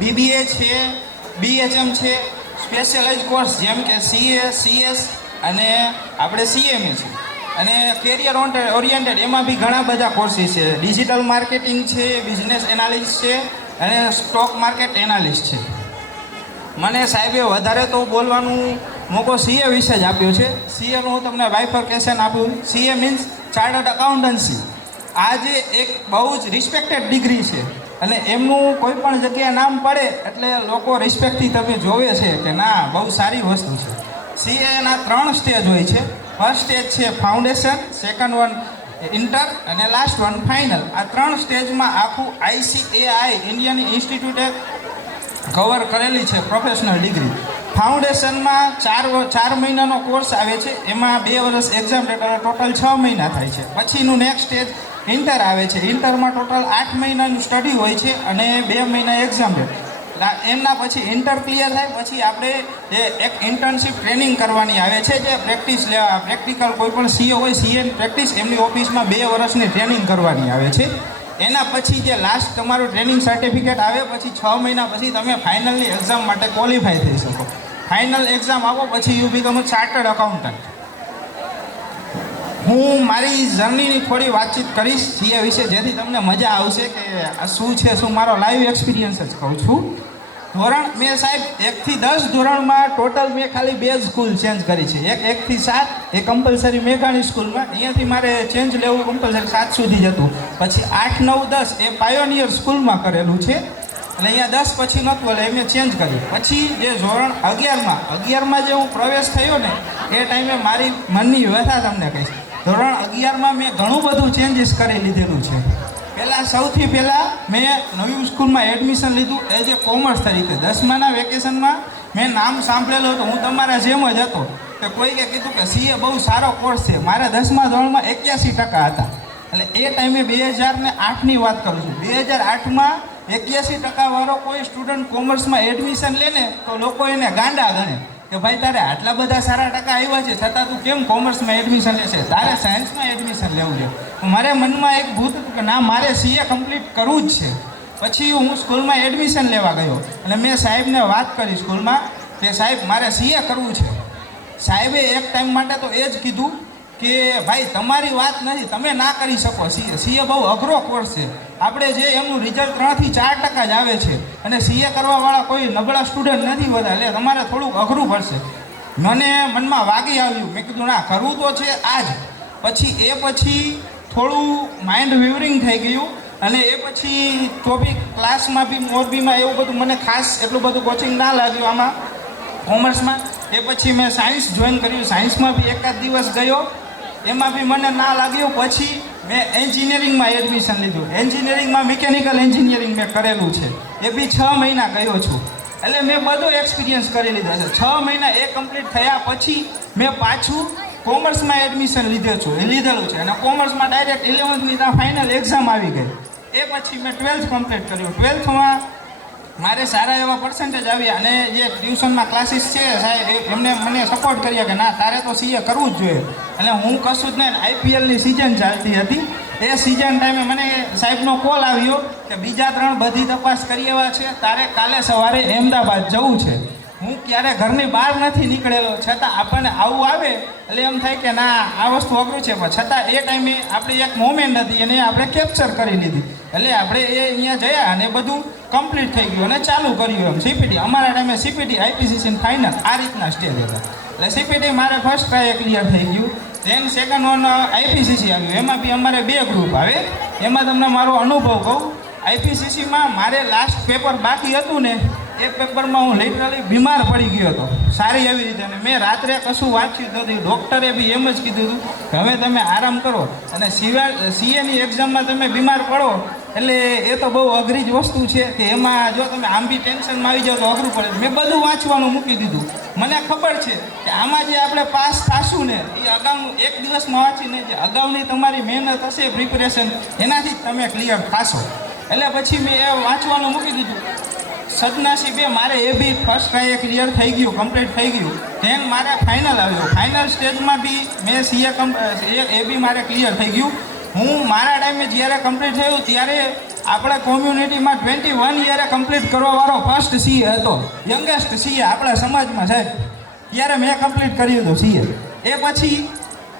BBA છે, BHM છે, સ્પેશિયલાઇઝ કોર્સ જેમ કે CA, CS અને આપણે CMA છે. અને કેરિયર ઓરિએન્ટેડ એમાં બી ઘણા બધા કોર્સિસ છે. ડિજિટલ માર્કેટિંગ છે, બિઝનેસ એનાલિસ્ટ છે અને સ્ટોક માર્કેટ એનાલિસ્ટ છે. મને સાહેબે વધારે તો બોલવાનું મોકો CA વિશે જ આપ્યો છે. CAનું હું તમને બાયફર્કેશન આપ્યું. CA means chartered accountancy. આ જે એક બહુ જ રિસ્પેક્ટેડ ડિગ્રી છે અને એમનું કોઈ પણ જગ્યાએ નામ પડે એટલે લોકો રિસ્પેક્ટથી તમે જોવે છે કે ના બહુ સારી વસ્તુ છે. CAના 3 સ્ટેજ હોય છે. ફર્સ્ટ સ્ટેજ છે ફાઉન્ડેશન, સેકન્ડ વન ઇન્ટર અને લાસ્ટ વન ફાઇનલ. આ 3 સ્ટેજમાં આખું ICAI ઇન્ડિયન ઇન્સ્ટિટ્યૂટે કવર કરેલી છે પ્રોફેશનલ ડિગ્રી. ફાઉન્ડેશનમાં 4 મહિનાનો કોર્સ આવે છે, એમાં 2 વર્ષ એક્ઝામ ટોટલ 6 મહિના થાય છે. પછીનું નેક્સ્ટ સ્ટેજ ઇન્ટર આવે છે. ઇન્ટરમાં ટોટલ 8 મહિનાનું સ્ટડી હોય છે અને 2 મહિના એક્ઝામ ડેટ. એમના પછી ઇન્ટર ક્લિયર થાય પછી આપણે એક ઇન્ટર્નશીપ ટ્રેનિંગ કરવાની આવે છે, જે પ્રેક્ટિકલ કોઈ પણ CEO હોય, CAની પ્રેક્ટિસ એમની ઓફિસમાં 2 વર્ષની ટ્રેનિંગ કરવાની આવે છે. એના પછી જે લાસ્ટ તમારું ટ્રેનિંગ સર્ટિફિકેટ આવે પછી 6 મહિના પછી તમે ફાઇનલની એક્ઝામ માટે ક્વોલિફાય થઈ શકો. ફાઇનલ એક્ઝામ આપો પછી યુ બીકમ ચાર્ટર્ડ અકાઉન્ટન્ટ. હું મારી જર્નીની થોડી વાતચીત કરીશ CA વિશે, જેથી તમને મજા આવશે કે આ શું છે, શું મારો લાઈવ એક્સપિરિયન્સ જ કહું છું. ધોરણ મેં સાહેબ 1 થી 10 ધોરણમાં ટોટલ મેં ખાલી 2 સ્કૂલ ચેન્જ કરી છે. એક 1 થી 7 એ કમ્પલસરી મેઘાણી સ્કૂલમાં, અહીંયાથી મારે ચેન્જ લેવું કમ્પલસરી 7 સુધી જ હતું. પછી 8, 9, 10 એ પાયોનિયર સ્કૂલમાં કરેલું છે અને અહીંયા 10 પછી નહોતું એટલે મેં ચેન્જ કર્યું. પછી જે ધોરણ 11માં જે હું પ્રવેશ થયો ને એ ટાઈમે મારી મનની વ્યથા તમને કહીશ. ધોરણ 11માં મેં ઘણું બધું ચેન્જીસ કરી લીધેલું છે. સૌથી પહેલાં મેં નવી સ્કૂલમાં એડમિશન લીધું એઝ એ કોમર્સ તરીકે. 10માના વેકેશનમાં મેં નામ સાંભળેલું હતું, હું તમારા જેમ જ હતો કે કોઈએ કીધું કે CA બહુ સારો કોર્સ છે. મારા 10મા ધોરણમાં 81% હતા. એટલે એ ટાઈમે 2008ની વાત કરું છું. 2008માં 81% વાળો કોઈ સ્ટુડન્ટ કોમર્સમાં એડમિશન લે ને તો લોકો એને ગાંડા ગણે કે ભાઈ તારે આટલા બધા સારા ટકા આવ્યા છે છતાં તું કેમ કોમર્સમાં એડમિશન લેશે, તારે સાયન્સમાં એડમિશન લેવું છે. મારે મનમાં એક ભૂત હતું કે ના મારે CA કમ્પ્લીટ કરવું જ છે. પછી હું સ્કૂલમાં એડમિશન લેવા ગયો અને મેં સાહેબને વાત કરી સ્કૂલમાં કે સાહેબ મારે CA કરવું છે. સાહેબે એક ટાઈમ માટે તો એ જ કીધું કે ભાઈ તમારી વાત નથી, તમે ના કરી શકો. CA બહુ અઘરો કોર્સ છે. આપણે જે એમનું રિઝલ્ટ 3 થી 4% જ આવે છે અને CA કરવાવાળા કોઈ નબળા સ્ટુડન્ટ નથી બધા, એટલે તમારે થોડુંક અઘરું પડશે. મને મનમાં વાગી આવ્યું, મેં કીધું ના કરવું તો છે આ જ. પછી થોડું માઇન્ડ વિવરિંગ થઈ ગયું અને એ પછી ટોપિક ક્લાસમાં બી મોરબીમાં એવું બધું મને ખાસ એટલું બધું કોચિંગ ના લાગ્યું આમાં કોમર્સમાં. એ પછી મેં સાયન્સ જોઈન કર્યું. સાયન્સમાં બી એકાદ દિવસ ગયો એમાં બી મને ના લાગ્યું. પછી મેં એન્જિનિયરિંગમાં એડમિશન લીધું. એન્જિનિયરિંગમાં મિકેનિકલ એન્જિનિયરિંગ મેં કરેલું છે, એ બી 6 મહિના ગયો છું. એટલે મેં બધો એક્સપિરિયન્સ કરી લીધો છે. 6 મહિના એ કમ્પ્લીટ થયા પછી મેં પાછું કોમર્સમાં એડમિશન લીધેલું છે. અને કોમર્સમાં ડાયરેક્ટ 11th ત્યાં ફાઇનલ એક્ઝામ આવી ગઈ. એ પછી મેં 12th કમ્પ્લીટ કર્યું. 12thમાં મારે સારા એવા પર્સન્ટેજ આવ્યા અને જે ટ્યુશનમાં ક્લાસીસ છે સાહેબ એમને મને સપોર્ટ કર્યા કે ના તારે તો સીએ કરવું જ જોઈએ. અને હું કશું જ નહીં, આઈપીએલની સિઝન ચાલતી હતી. એ સિઝન ટાઈમે મને સાહેબનો કોલ આવ્યો કે બીજા 3 બધી તપાસ કરી એવા છે, તારે કાલે સવારે અમદાવાદ જવું છે. હું ક્યારે ઘરની બહાર નથી નીકળેલો, છતાં આપણને આવું આવે એટલે એમ થાય કે ના આ વસ્તુ અઘરું છે. પણ છતાં એ ટાઈમે આપણી એક મોમેન્ટ હતી અને આપણે કેપ્ચર કરી લીધી. એટલે આપણે એ અહીંયા ગયા અને બધું કમ્પ્લીટ થઈ ગયું અને ચાલુ કર્યું એમ સીપીટી. અમારા ટાઈમે સીપીટી આઈપીસીસી ફાઇનલ આ રીતના સ્ટેજ હતા. એટલે સીપીટી મારે ફર્સ્ટ ટ્રાય ક્લિયર થઈ ગયું. ધેન સેકન્ડ વન આઈપીસીસી આવ્યું. એમાં બી અમારે 2 ગ્રુપ આવે. એમાં તમને મારો અનુભવ કહું. આઈપીસીસીમાં મારે લાસ્ટ પેપર બાકી હતું ને એ પેપરમાં હું લિટરલી બીમાર પડી ગયો હતો સારી એવી રીતે. અને મેં રાત્રે કશું વાંચ્યું નથી. ડૉક્ટરે બી એમ જ કીધું હતું કે હવે તમે આરામ કરો. અને સીએની એક્ઝામમાં તમે બીમાર પડો એટલે એ તો બહુ અઘરી જ વસ્તુ છે કે એમાં જો તમે આમ બી ટેન્શનમાં આવી જાઓ તો અઘરું પડે. મેં બધું વાંચવાનું મૂકી દીધું. મને ખબર છે કે આમાં જે આપણે પાસ થશું ને એ અગાઉનું એક દિવસમાં વાંચીને જે અગાઉની તમારી મહેનત હશે પ્રિપેરેશન એનાથી જ તમે ક્લિયર થશો. એટલે પછી મેં એ વાંચવાનું મૂકી દીધું. સદનસીબે મારે એ બી ફર્સ્ટ ટ્રાય ક્લિયર થઈ ગયું, કમ્પ્લીટ થઈ ગયું. ધેન મારે ફાઇનલ આવ્યો. ફાઇનલ સ્ટેજમાં બી મેં સીએ એ બી મારે ક્લિયર થઈ ગયું. હું મારા ટાઈમે જ્યારે કમ્પ્લીટ થયું ત્યારે આપણા કોમ્યુનિટીમાં 21 યરે કમ્પ્લીટ કરવાવાળો ફર્સ્ટ સીએ હતો, યંગેસ્ટ સીએ આપણા સમાજમાં સાહેબ. ત્યારે મેં કમ્પ્લીટ કર્યું હતું સીએ. એ પછી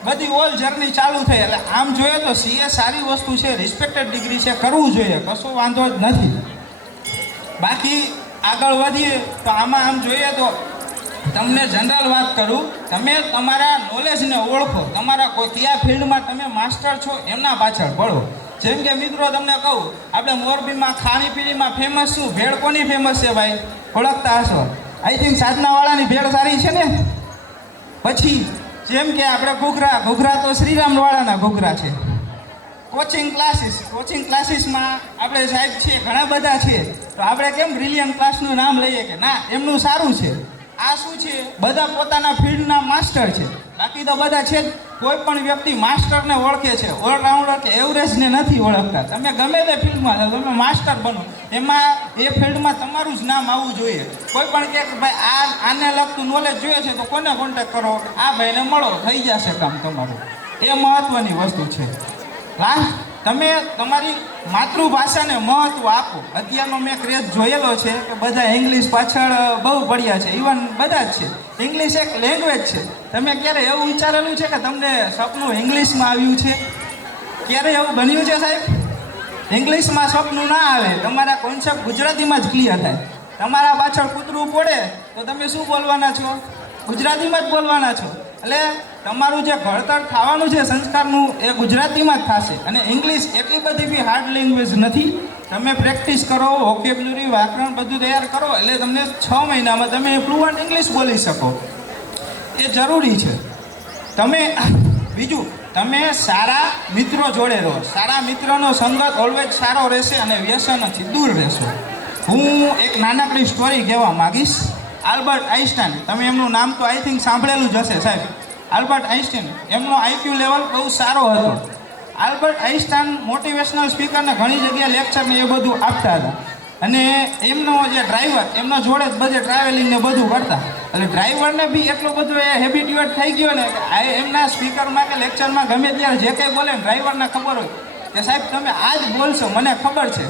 બધી ઓલ જર્ની ચાલુ થઈ. એટલે આમ જોઈએ તો સીએ સારી વસ્તુ છે, રિસ્પેક્ટેડ ડિગ્રી છે, કરવું જોઈએ, કશો વાંધો જ નથી. બાકી આગળ વધીએ તો આમાં આમ જોઈએ તો તમને જનરલ વાત કરું, તમે તમારા નોલેજને ઓળખો. તમારા કોઈ કયા ફિલ્ડમાં તમે માસ્ટર છો એમના પાછળ પડો. જેમ કે મિત્રો તમને કહું, આપણે મોરબીમાં ખાણીપીણીમાં ફેમસ શું, ભેળ કોની ફેમસ છે ભાઈ, ઓળખતા હશો? આઈ થિંક સાધનાવાળાની ભેળ સારી છે ને. પછી જેમ કે આપણે ઘૂઘરા તો શ્રીરામવાળાના ઘૂઘરા છે. કોચિંગ ક્લાસીસમાં આપણે સાહેબ છે ઘણા બધા છે. તો આપણે કેમ બ્રિલિયન્ટ ક્લાસનું નામ લઈએ કે ના એમનું સારું છે. આ શું છે, બધા પોતાના ફિલ્ડના માસ્ટર છે. બાકી તો બધા છે જ. કોઈ પણ વ્યક્તિ માસ્ટરને ઓળખે છે, ઓલરાઉન્ડર કે એવરેજને નથી ઓળખતા. તમે ગમે તે ફિલ્ડમાં તમે માસ્ટર બનો, એમાં એ ફિલ્ડમાં તમારું જ નામ આવવું જોઈએ. કોઈ પણ કહે કે ભાઈ આને લગતું નોલેજ જોઈએ છે તો કોને કોન્ટેક્ટ કરો, આ ભાઈને મળો, થઈ જશે કામ તમારું. એ મહત્ત્વની વસ્તુ છે. લાસ્ટ તમે તમારી માતૃભાષાને મહત્ત્વ આપો. અત્યારનો મેં ક્રેઝ જોયેલો છે કે બધા ઇંગ્લિશ પાછળ બહુ પડ્યા છે. ઇવન બધા જ છે. ઇંગ્લિશ એક લેંગ્વેજ છે. તમે ક્યારે એવું વિચારેલું છે કે તમને સપનું ઇંગ્લિશમાં આવ્યું છે? ક્યારે એવું બન્યું છે સાહેબ? ઇંગ્લિશમાં સપનું ના આવે, તમારા કોન્સેપ્ટ ગુજરાતીમાં જ ક્લિયર થાય. તમારા પાછળ કૂતરું પડે તો તમે શું બોલવાના છો? ગુજરાતીમાં જ બોલવાના છો. એટલે તમારું જે ઘડતર થવાનું છે સંસ્કારનું એ ગુજરાતીમાં જ થશે. અને ઇંગ્લિશ એટલી બધી બી હાર્ડ લેંગ્વેજ નથી. તમે પ્રેક્ટિસ કરો, વોકેબ્યુલરી વ્યાકરણ બધું તૈયાર કરો એટલે તમને 6 મહિનામાં તમે ફ્લુઅન્ટ ઇંગ્લિશ બોલી શકો. એ જરૂરી છે. તમે બીજું, તમે સારા મિત્રો જોડે રહો. સારા મિત્રનો સંગત ઓલવેજ સારો રહેશે અને વ્યસનથી દૂર રહેશો. હું એક નાનકડી સ્ટોરી કહેવા માગીશ. આલ્બર્ટ આઇન્સ્ટાઈન, તમે એમનું નામ તો આઈ થિંક સાંભળેલું જ હશે સાહેબ. આલ્બર્ટ આઇન્સ્ટાઈન, એમનો આઈક્યુ લેવલ બહુ સારો હતો. આલ્બર્ટ આઇન્સ્ટાઈન મોટિવેશનલ સ્પીકરને ઘણી જગ્યાએ લેક્ચર ને એ બધું આપતા હતા. અને એમનો જે ડ્રાઈવર એમના જોડે જ બધે ટ્રાવેલિંગ ને બધું કરતા. એટલે ડ્રાઈવરને બી એટલો બધો એ હેબિટ્યુએટ થઈ ગયો ને કે એમના સ્પીકરમાં કે લેક્ચરમાં ગમે ત્યારે જે કંઈ બોલે ને ડ્રાઈવરને ખબર હોય કે સાહેબ તમે આ જ બોલશો, મને ખબર છે.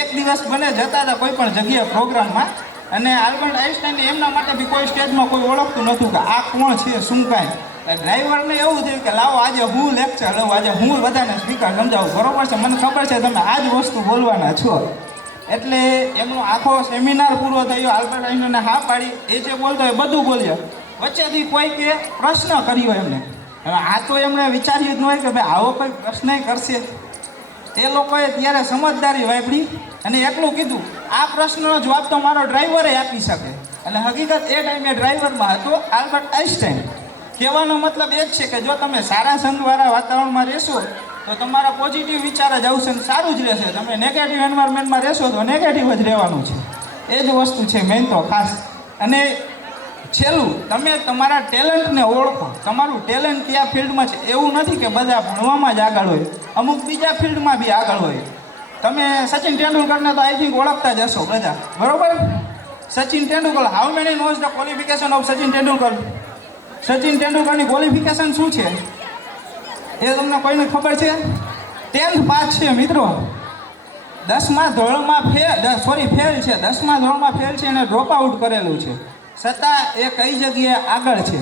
એક દિવસ બને જતા હતા કોઈ પણ જગ્યાએ પ્રોગ્રામમાં, અને આલ્બર્ટ આઇન્સ્ટાઈને એમના માટે બી કોઈ સ્ટેજમાં કોઈ ઓળખતું નહોતું કે આ કોણ છે શું કાંઈ. ડ્રાઈવરને એવું થયું કે લાવો આજે હું લેક્ચર લઉં, આજે હું બધાને સ્પીકર સમજાવું. બરોબર છે, મને ખબર છે તમે આ જ વસ્તુ બોલવાના છો. એટલે એમનો આખો સેમિનાર પૂરો થયો. આલ્બર્ટ આઇન્સ્ટાઈને હા પાડી, એ જે બોલતો એ બધું બોલ્યો. વચ્ચેથી કોઈ કે પ્રશ્ન કર્યો એમને. હવે આ તો એમણે વિચાર્યું જ ન હોય કે ભાઈ આવો કોઈ પ્રશ્ન કરશે. એ લોકોએ ત્યારે સમજદારી વાપરી અને એટલું કીધું આ પ્રશ્નનો જવાબ તો મારો ડ્રાઈવરે આપી શકે. એટલે હકીકત એ ટાઈમે ડ્રાઈવરમાં હતો આલ્બર્ટ આઇન્સ્ટાઈન. કહેવાનો મતલબ એ જ છે કે જો તમે સારા સંઘવાળા વાતાવરણમાં રહેશો તો તમારા પોઝિટિવ વિચાર જ આવશે ને સારું જ રહેશે. તમે નેગેટિવ એન્વાયરમેન્ટમાં રહેશો તો નેગેટિવ જ રહેવાનું છે. એ જ વસ્તુ છે મેઇન તો ખાસ. અને છેલ્લું, તમે તમારા ટેલેન્ટને ઓળખો. તમારું ટેલેન્ટ કયા ફિલ્ડમાં છે. એવું નથી કે બધા ભણવામાં જ આગળ હોય, અમુક બીજા ફિલ્ડમાં બી આગળ હોય. તમે સચિન તેંડુલકરને તો આઈ થિંક ઓળખતા જ હશો બધા, બરોબર? Sachin Tendulkar, how many knows the qualification of Sachin Tendulkar? Sachin તેંડુલકરની ક્વોલિફિકેશન શું છે એ તમને કોઈને ખબર છે? 10th પાસ છે મિત્રો. 10મા ધોરણમાં ફેલ છે. 10મા ધોરણમાં ફેલ છે અને ડ્રોપ આઉટ કરેલું છે, છતાં એ કઈ જગ્યાએ આગળ છે.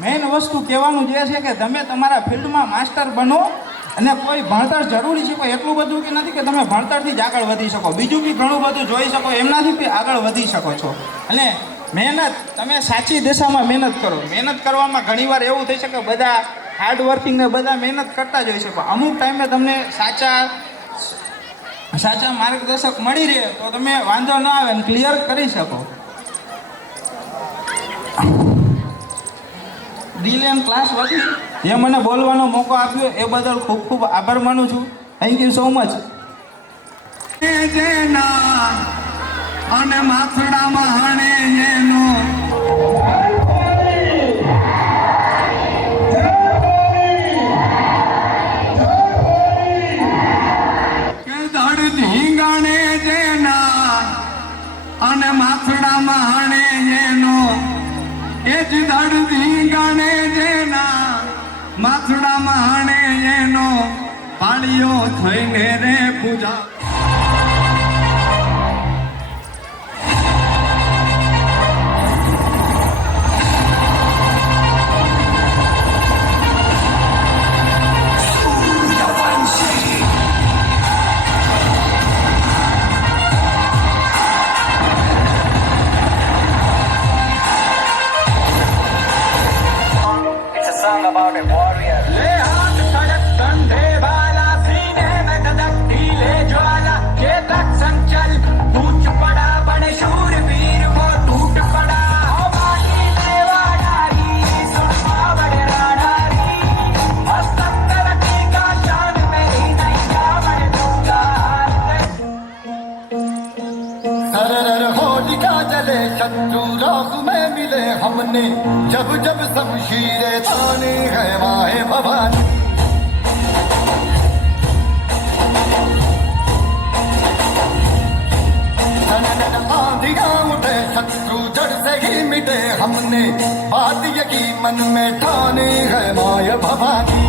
મેઇન વસ્તુ કહેવાનું જે છે કે તમે તમારા ફિલ્ડમાં માસ્ટર બનો. અને કોઈ ભણતર જરૂરી છે, કોઈ એટલું બધું કે નથી કે તમે ભણતરથી જ આગળ વધી શકો. બીજું બી ઘણું બધું જોઈ શકો, એમનાથી બી આગળ વધી શકો છો. અને મહેનત, તમે સાચી દિશામાં મહેનત કરો. મહેનત કરવામાં ઘણીવાર એવું થઈ શકે બધા હાર્ડવર્કિંગ ને બધા મહેનત કરતા જ હોય છે, પણ અમુક ટાઈમે તમને સાચા માર્ગદર્શક મળી રહે તો તમે વાંધો ન આવે ને ક્લિયર કરી શકો. બ્રિલિયન્ટ ક્લાસ વધી જે મને બોલવાનો મોકો આપ્યો એ બદલ ખૂબ ખૂબ આભાર માનું છું. Thank you so much. અને માથડામાં હણે એનો કે ધડ ધીંગાણે જેના અને માથડામાં હણે એનો એ જ ધડ ધીંગાણે જેના માથડામાં હણે એનો પાણીઓ થઈને રે પૂજા. हमने जब जब शमशीरे ताने है माए भवानी. आंधियां उठे शत्रु जड़ से ही मिटे हमने बात यकी मन में ठाने है माए भवानी.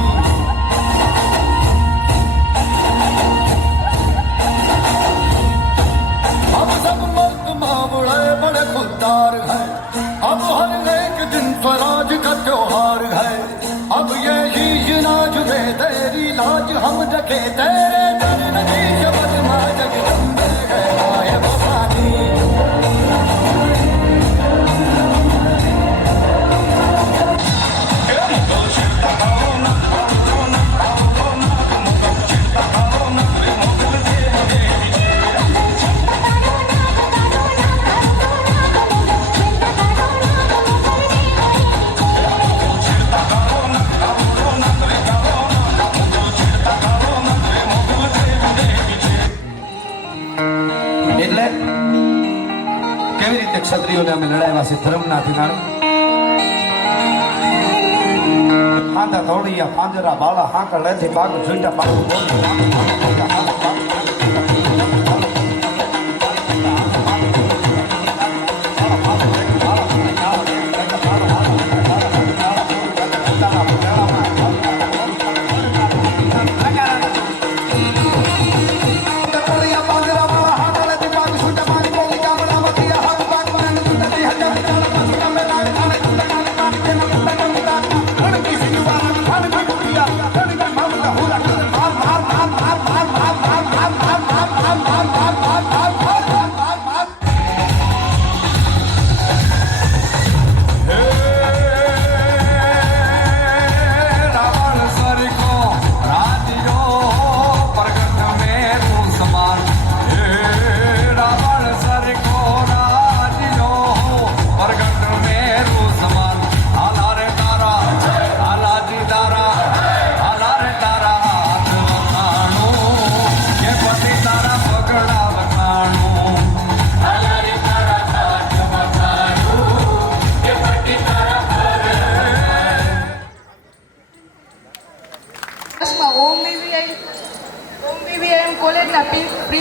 अब सब मर्द मावड़े बड़े खुददार हैं. अब हर एक दिन स्वराज का त्योहार है. अब ये शीश नाज दे तेरी लाज हम रखे तेरे चरण की शपथ मां जगदम्बे है माय भवानी. એટલે કેવી રીતે ક્ષત્રિયોને અમે લડાવ્યા છે ધર્મના દિનાળ. ખાંધા ધોળિયા પાંજરા બાળા હાંકળ લેથી બાગ છૂટા બાળું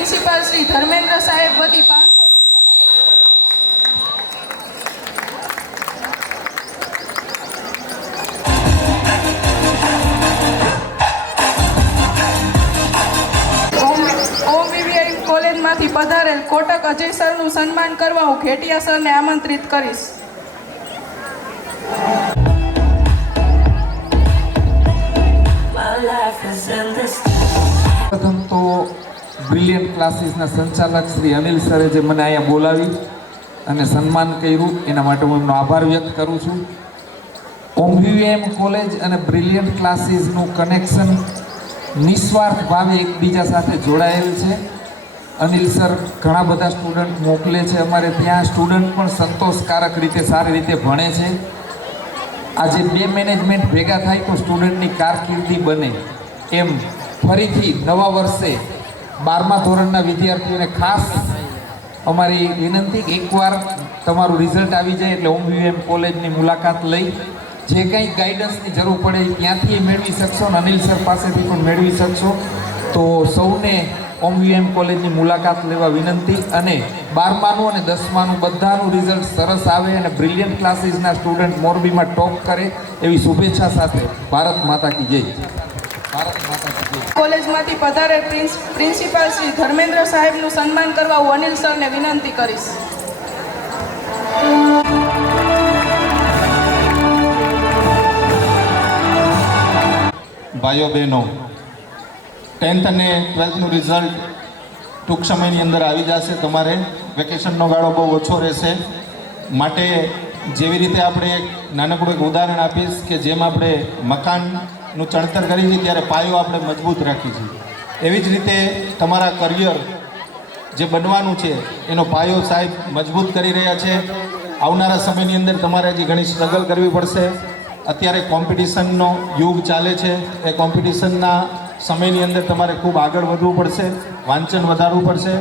પ્રિન્સિપાલ શ્રી ધર્મેન્દ્ર સાહેબ વતી 500 OBVI કોલેજમાંથી પધારેલ કોટક અજય સરનું સન્માન કરવા હું ઘેટિયા સરને આમંત્રિત કરીશ. પ્રથમ તો બ્રિલિયન્ટ ક્લાસીસના સંચાલક શ્રી અનિલ સરે જે મને અહીંયા બોલાવી અને સન્માન કર્યું એના માટે હું એમનો આભાર વ્યક્ત કરું છું. OBVM કોલેજ અને બ્રિલિયન્ટ ક્લાસીસનું કનેક્શન નિસ્વાર્થ ભાવે એકબીજા સાથે જોડાયેલ છે. અનિલ સર ઘણા બધા સ્ટુડન્ટ મોકલે છે અમારે ત્યાં. સ્ટુડન્ટ પણ સંતોષકારક રીતે સારી રીતે ભણે છે. આજે બે મેનેજમેન્ટ ભેગા થાય તો સ્ટુડન્ટની કારકિર્દી બને એમ ફરીથી નવા વર્ષે 12મા ધોરણના વિદ્યાર્થીઓને ખાસ અમારી વિનંતી કે એકવાર તમારું રિઝલ્ટ આવી જાય એટલે OBVM કોલેજની મુલાકાત લઈ જે કંઈ ગાઈડન્સની જરૂર પડે ત્યાંથી મેળવી શકશો અને અનિલ સર પાસેથી પણ મેળવી શકશો. તો સૌને OBVM કોલેજની મુલાકાત લેવા વિનંતી. અને 12માનું અને 10માનું બધાનું રિઝલ્ટ સરસ આવે અને બ્રિલિયન્ટ ક્લાસીસના સ્ટુડન્ટ મોરબીમાં ટોપ કરે એવી શુભેચ્છા સાથે ભારત માતા કી જય. ભારત માતા કી જય. કોલેજમાંથી પધારેલ પ્રિન્સિપાલ શ્રી ધર્મેન્દ્ર સાહેબનું સન્માન કરવા હું અનિલ સરને વિનંતી કરીશ. ભાઈઓ બહેનો, 10th અને 12thનું રિઝલ્ટ ટૂંક સમયની અંદર આવી જશે. તમારે વેકેશનનો ગાળો બહુ ઓછો રહેશે. માટે જેવી રીતે આપણે એક નાનકડું એક ઉદાહરણ આપીશ કે જેમ આપણે મકાનનું ચણતર કરી છીએ ત્યારે પાયો આપણે મજબૂત રાખી છીએ, એવી જ રીતે તમારા કરિયર જે બનવાનું છે એનો પાયો સાહેબ મજબૂત કરી રહ્યા છે. આવનારા સમયની અંદર તમારે હજી ઘણી સ્ટ્રગલ કરવી પડશે. અત્યારે કોમ્પિટિશનનો યુગ ચાલે છે. એ કોમ્પિટિશનના સમયની અંદર તમારે ખૂબ આગળ વધવું પડશે, વાંચન વધારવું પડશે.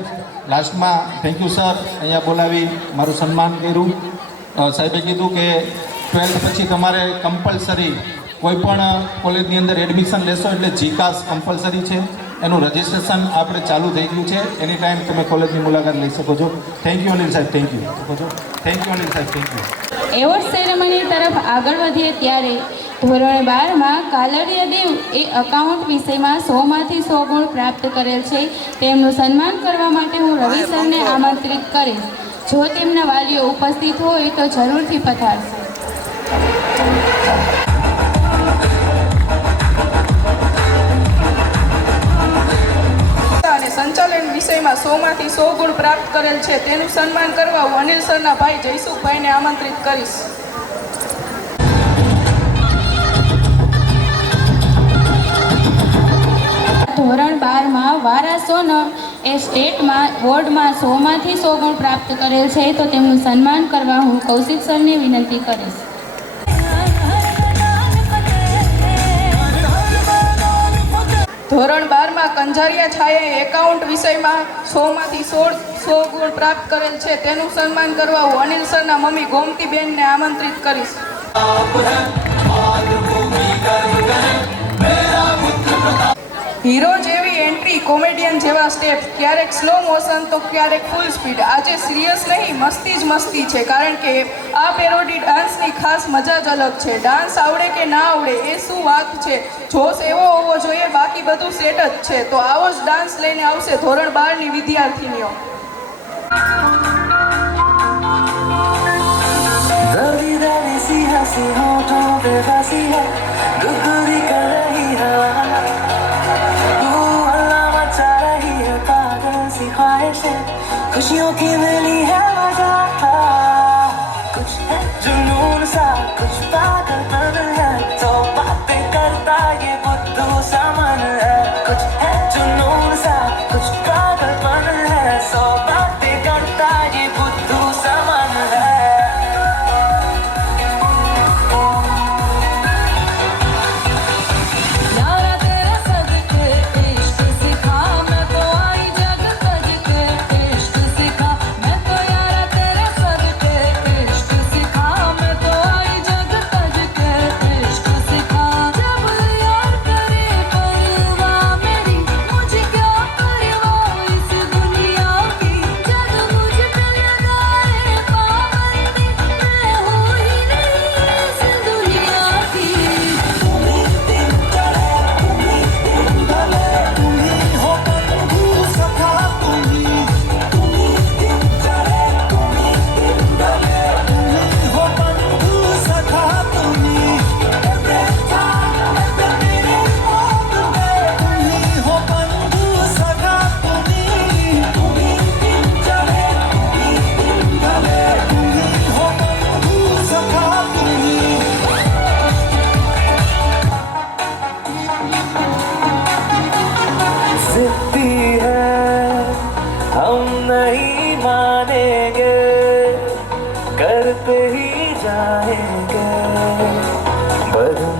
લાસ્ટમાં થેન્ક યુ સર, અહીંયા બોલાવી મારું સન્માન કર્યું. સાહેબે કીધું કે 12th પછી તમારે કમ્પલસરી કોઈ પણ કોલેજની અંદર એડમિશન લેશો એટલે જીકાસ કમ્પલસરી છે. એનું રજિસ્ટ્રેશન આપણે ચાલુ થઈ ગયું છે. એની ટાઈમ તમે કોલેજની મુલાકાત લઈ શકો છો. થેન્ક યુ અનિલ સાહેબ, thank you. Thank you Anil સાહેબ, થેન્ક યુ. એવોર્ડ સેરેમની તરફ આગળ વધીએ ત્યારે ધોરણ 12માં કાલડિયા દેવ એ અકાઉન્ટ વિષયમાં 100માંથી 100 ગુણ પ્રાપ્ત કરેલ છે. તેમનું સન્માન કરવા માટે હું રવિ સરને આમંત્રિત કરીશ. જો તેમના વાલીઓ ઉપસ્થિત હોય તો જરૂરથી પધારશે. અને સંચાલન વિષયમાં 100માંથી 100 ગુણ પ્રાપ્ત કરેલ છે તેનું સન્માન કરવા હું અનિલ સરના ભાઈ જયસુખભાઈને આમંત્રિત કરીશ. ધોરણ 12માં વારા સોનમ એ સ્ટેટમાં બોર્ડમાં 100માંથી 100 ગુણ પ્રાપ્ત કરેલ છે તો તેમનું સન્માન કરવા હું કૌશિક સરને વિનંતી કરીશ. ધોરણ 12માં કંજારિયા છાયાએ એકાઉન્ટ વિષયમાં 100માંથી 100 ગુણ પ્રાપ્ત કરેલ છે તેનું સન્માન કરવા હું અનિલ સરના મમ્મી ગોમતીબેનને આમંત્રિત કરીશ. હીરો જેવી એન્ટ્રી, કોમેડિયન જેવા સ્ટેપ, ક્યારેક સ્લો મોશન તો ક્યારેક ફૂલ સ્પીડ. આજે સિરિયસ નહીં, મસ્તી જ મસ્તી છે, કારણ કે આ પેરોડી ડાન્સની ખાસ મજા જ અલગ છે. ડાન્સ આવડે કે ના આવડે એ શું વાત છે, જોશ એવો હોવો જોઈએ, બાકી બધું સેટ જ છે. તો આવો જ ડાન્સ લઈને આવશે ધોરણ 12ની વિદ્યાર્થીનીઓ. दर्दी दर्दी सी हंसी होठों पे फंसी है, गुदगुदी कर रही है, अल्लाह मचा रही है पागल सी ख्वाहिशें, खुशियों की मिली है वजह, कुछ है जुनून सा, कुछ पागलपन है, तो बातें करता ये बुद्धू सा मन है, कुछ है जुनून सा, कुछ पागलपन है, सौ बातें करता ये बुद्धू सा मन है. यारा तेरे सदके इश्क सिखा, मैं तो आई जग तज के इश्क सिखा, मैं तो यार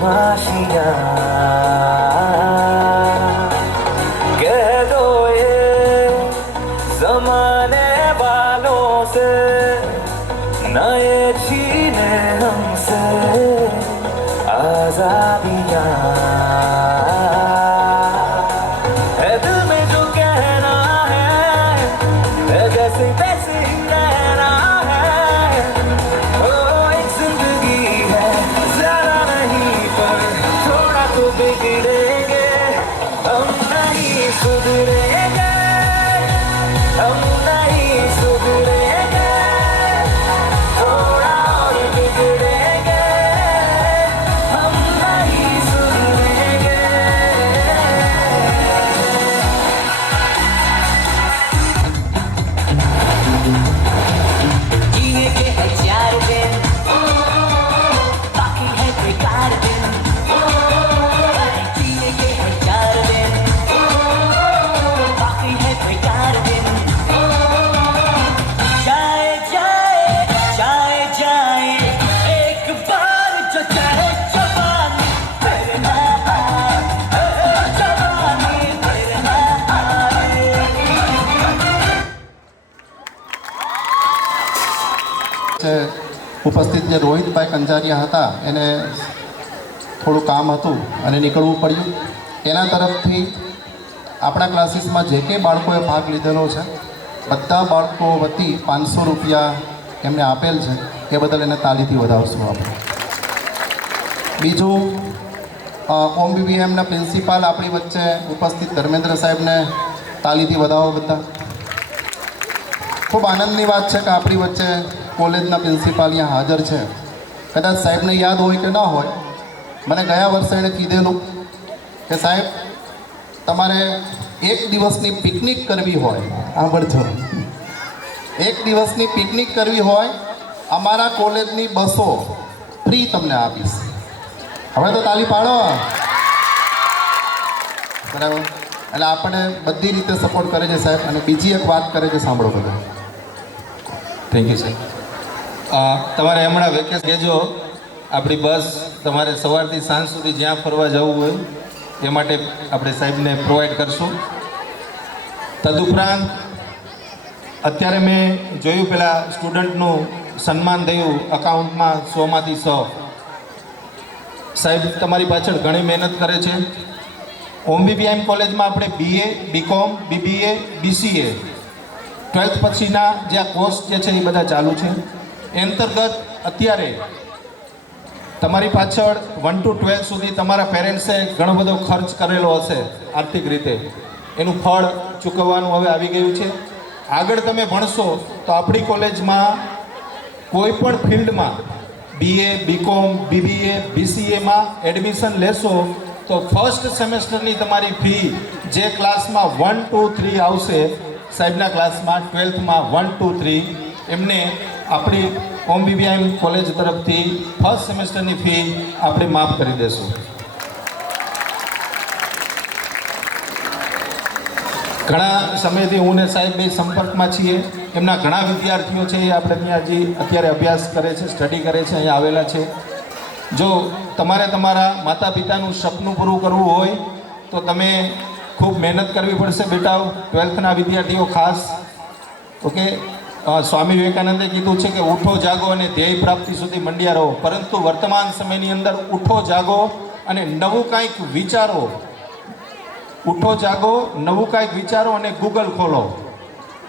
बदमाशियाँ कह दो ये जमाने वालों से न ये छीने हमसे आजादियाँ है दिल में जो कहना है जैसे तैसे ही रहना है ओ एक जिंदगी है ज़्यादा नहीं पर थोड़ा तो बिगड़ेंगे हम नहीं सुधरेंगे हम नहीं सुधरेंगे थोड़ा और बिगड़ेंगे हम नहीं सुधरेंगे जिए के है 4 दिन बाकी है बेकार दिन जिए के है 4 दिन बाकी है बेकार दिन जाए जाए जाए जाए एक बार जो चाहे जवानी फिर ना आए जवानी फिर ना आए છે ઉપસ્થિત જે રોહિતભાઈ કંજારિયા હતા એને થોડું કામ હતું અને નીકળવું પડ્યું એના તરફથી આપણા ક્લાસીસમાં જે કંઈ બાળકોએ ભાગ લીધેલો છે બધા બાળકો વતી 500 રૂપિયા એમને આપેલ છે એ બદલ એને તાલીથી વધાવશું આપણે. બીજું ઓમ બીબીએમના પ્રિન્સિપાલ આપણી વચ્ચે ઉપસ્થિત ધર્મેન્દ્ર સાહેબને તાલીથી વધાવો બધા. ખૂબ આનંદની વાત છે કે આપણી વચ્ચે કોલેજના પ્રિન્સિપાલ અહીંયા હાજર છે. કદાચ સાહેબને યાદ હોય કે ન હોય, મને ગયા વર્ષે એણે કીધેલું કે સાહેબ તમારે એક દિવસની પિકનિક કરવી હોય, સાંભળજો, એક દિવસની પિકનિક કરવી હોય અમારા કોલેજની બસો ફ્રી તમને આપીશ. હવે તો તાલી પાડો, બરાબર. એટલે આપણે બધી રીતે સપોર્ટ કરે છે સાહેબ. અને બીજી એક વાત કરે છે, સાંભળો બધા. Thank you sir. તમારે હમણાં વેકેશન કહેજો, આપણી બસ તમારે સવારથી સાંજ સુધી જ્યાં ફરવા જવું હોય એ માટે આપણે સાહેબને પ્રોવાઈડ કરશું. તદુપરાંત અત્યારે મેં જોયું પેલા સ્ટુડન્ટનું સન્માન થયું અકાઉન્ટમાં 100માંથી 100. સાહેબ તમારી પાછળ ઘણી મહેનત કરે છે. ઓમ બીબીએમ કોલેજમાં આપણે BA, BCom, BBA, BCA 12th પછીના જે આ કોર્સ જે છે એ બધા ચાલુ છે. એ અંતર્ગત અત્યારે તમારી પાછળ 1 to 12 સુધી તમારા પેરેન્ટ્સે ઘણો બધો ખર્ચ કરેલો હશે આર્થિક રીતે, એનું ફળ ચૂકવવાનું હવે આવી ગયું છે. આગળ તમે ભણશો તો આપણી કોલેજમાં કોઈ પણ ફિલ્ડમાં BA, BCom, BBA, BCAમાં એડમિશન લેશો તો ફર્સ્ટ સેમેસ્ટરની તમારી ફી જે ક્લાસમાં 1, 2, 3 આવશે, સાહેબના ક્લાસમાં 12થમાં 1, 2, 3 એમને આપણી ઓમ બીબીએમ કોલેજ તરફથી ફર્સ્ટ સેમેસ્ટરની ફી આપણે માફ કરી દઈશું. ઘણા સમયથી હું ને સાહેબ બે સંપર્કમાં છીએ. એમના ઘણા વિદ્યાર્થીઓ છે એ આપણે ત્યાં હજી અત્યારે અભ્યાસ કરે છે, સ્ટડી કરે છે, અહીંયા આવેલા છે. જો તમારે તમારા માતા પિતાનું સપનું પૂરું કરવું હોય તો તમે ખૂબ મહેનત કરવી પડશે બેટાઓ, 12થના વિદ્યાર્થીઓ ખાસ. ઓકે, સ્વામી વિવેકાનંદે કીધું છે કે ઉઠો જાગો અને ધ્યેય પ્રાપ્તિ સુધી મંડ્યા રહો. પરંતુ વર્તમાન સમયની અંદર ઉઠો જાગો અને નવું કાંઈક વિચારો. ઉઠો જાગો, નવું કાંઈક વિચારો અને ગૂગલ ખોલો.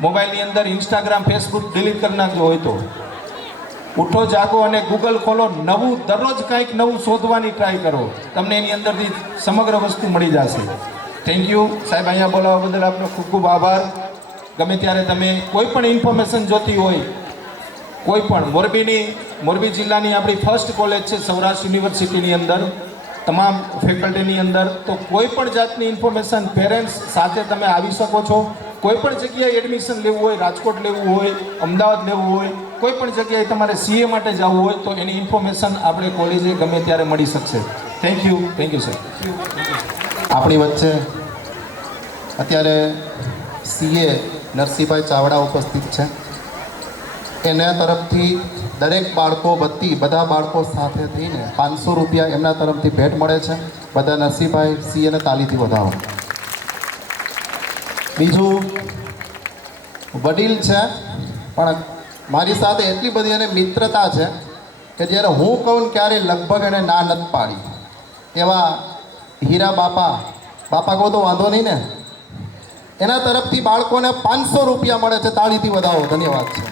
મોબાઈલની અંદર ઇન્સ્ટાગ્રામ, ફેસબુક ડિલીટ કરી નાખજો હોય તો. ઉઠો જાગો અને ગૂગલ ખોલો, નવું દરરોજ કાંઈક નવું શોધવાની ટ્રાય કરો. તમને એની અંદરથી સમગ્ર વસ્તુ મળી જશે. થેન્ક યુ સાહેબ, અહીંયા બોલાવવા બદલ આપનો ખૂબ ખૂબ આભાર. ગમે ત્યારે તમે કોઈ પણ ઇન્ફોર્મેશન જોતી હોય, કોઈ પણ મોરબી જિલ્લાની આપણી ફર્સ્ટ કોલેજ છે સૌરાષ્ટ્ર યુનિવર્સિટીની અંદર, તમામ ફેકલ્ટીની અંદર, તો કોઈ પણ જાતની ઇન્ફોર્મેશન પેરેન્ટ્સ સાથે તમે આવી શકો છો. કોઈ પણ જગ્યાએ એડમિશન લેવું હોય, રાજકોટ લેવું હોય, અમદાવાદ લેવું હોય, કોઈ પણ જગ્યાએ તમારે CA માટે જવું હોય તો એની ઇન્ફોર્મેશન આપણે કોલેજે ગમે ત્યારે મળી શકશે. Thank you sir. આપણી વચ્ચે અત્યારે CA નરસિંહભાઈ ચાવડા ઉપસ્થિત છે. એના તરફથી દરેક બાળકો બધા બાળકો સાથે થઈને 500 રૂપિયા એમના તરફથી ભેટ મળે છે. બધા નરસિંહભાઈ સી અને તાલીથી વધાવો. બીજું વડીલ છે પણ મારી સાથે એટલી બધી એને મિત્રતા છે કે જ્યારે હું કહું ત્યારે લગભગ એને ના નથી પાડી. એવા હીરા બાપા કહો તો વાંધો નહીં ને, એના તરફથી બાળકોને 500 રૂપિયા મળે છે. તાળીથી વધાવો. ધન્યવાદ છે.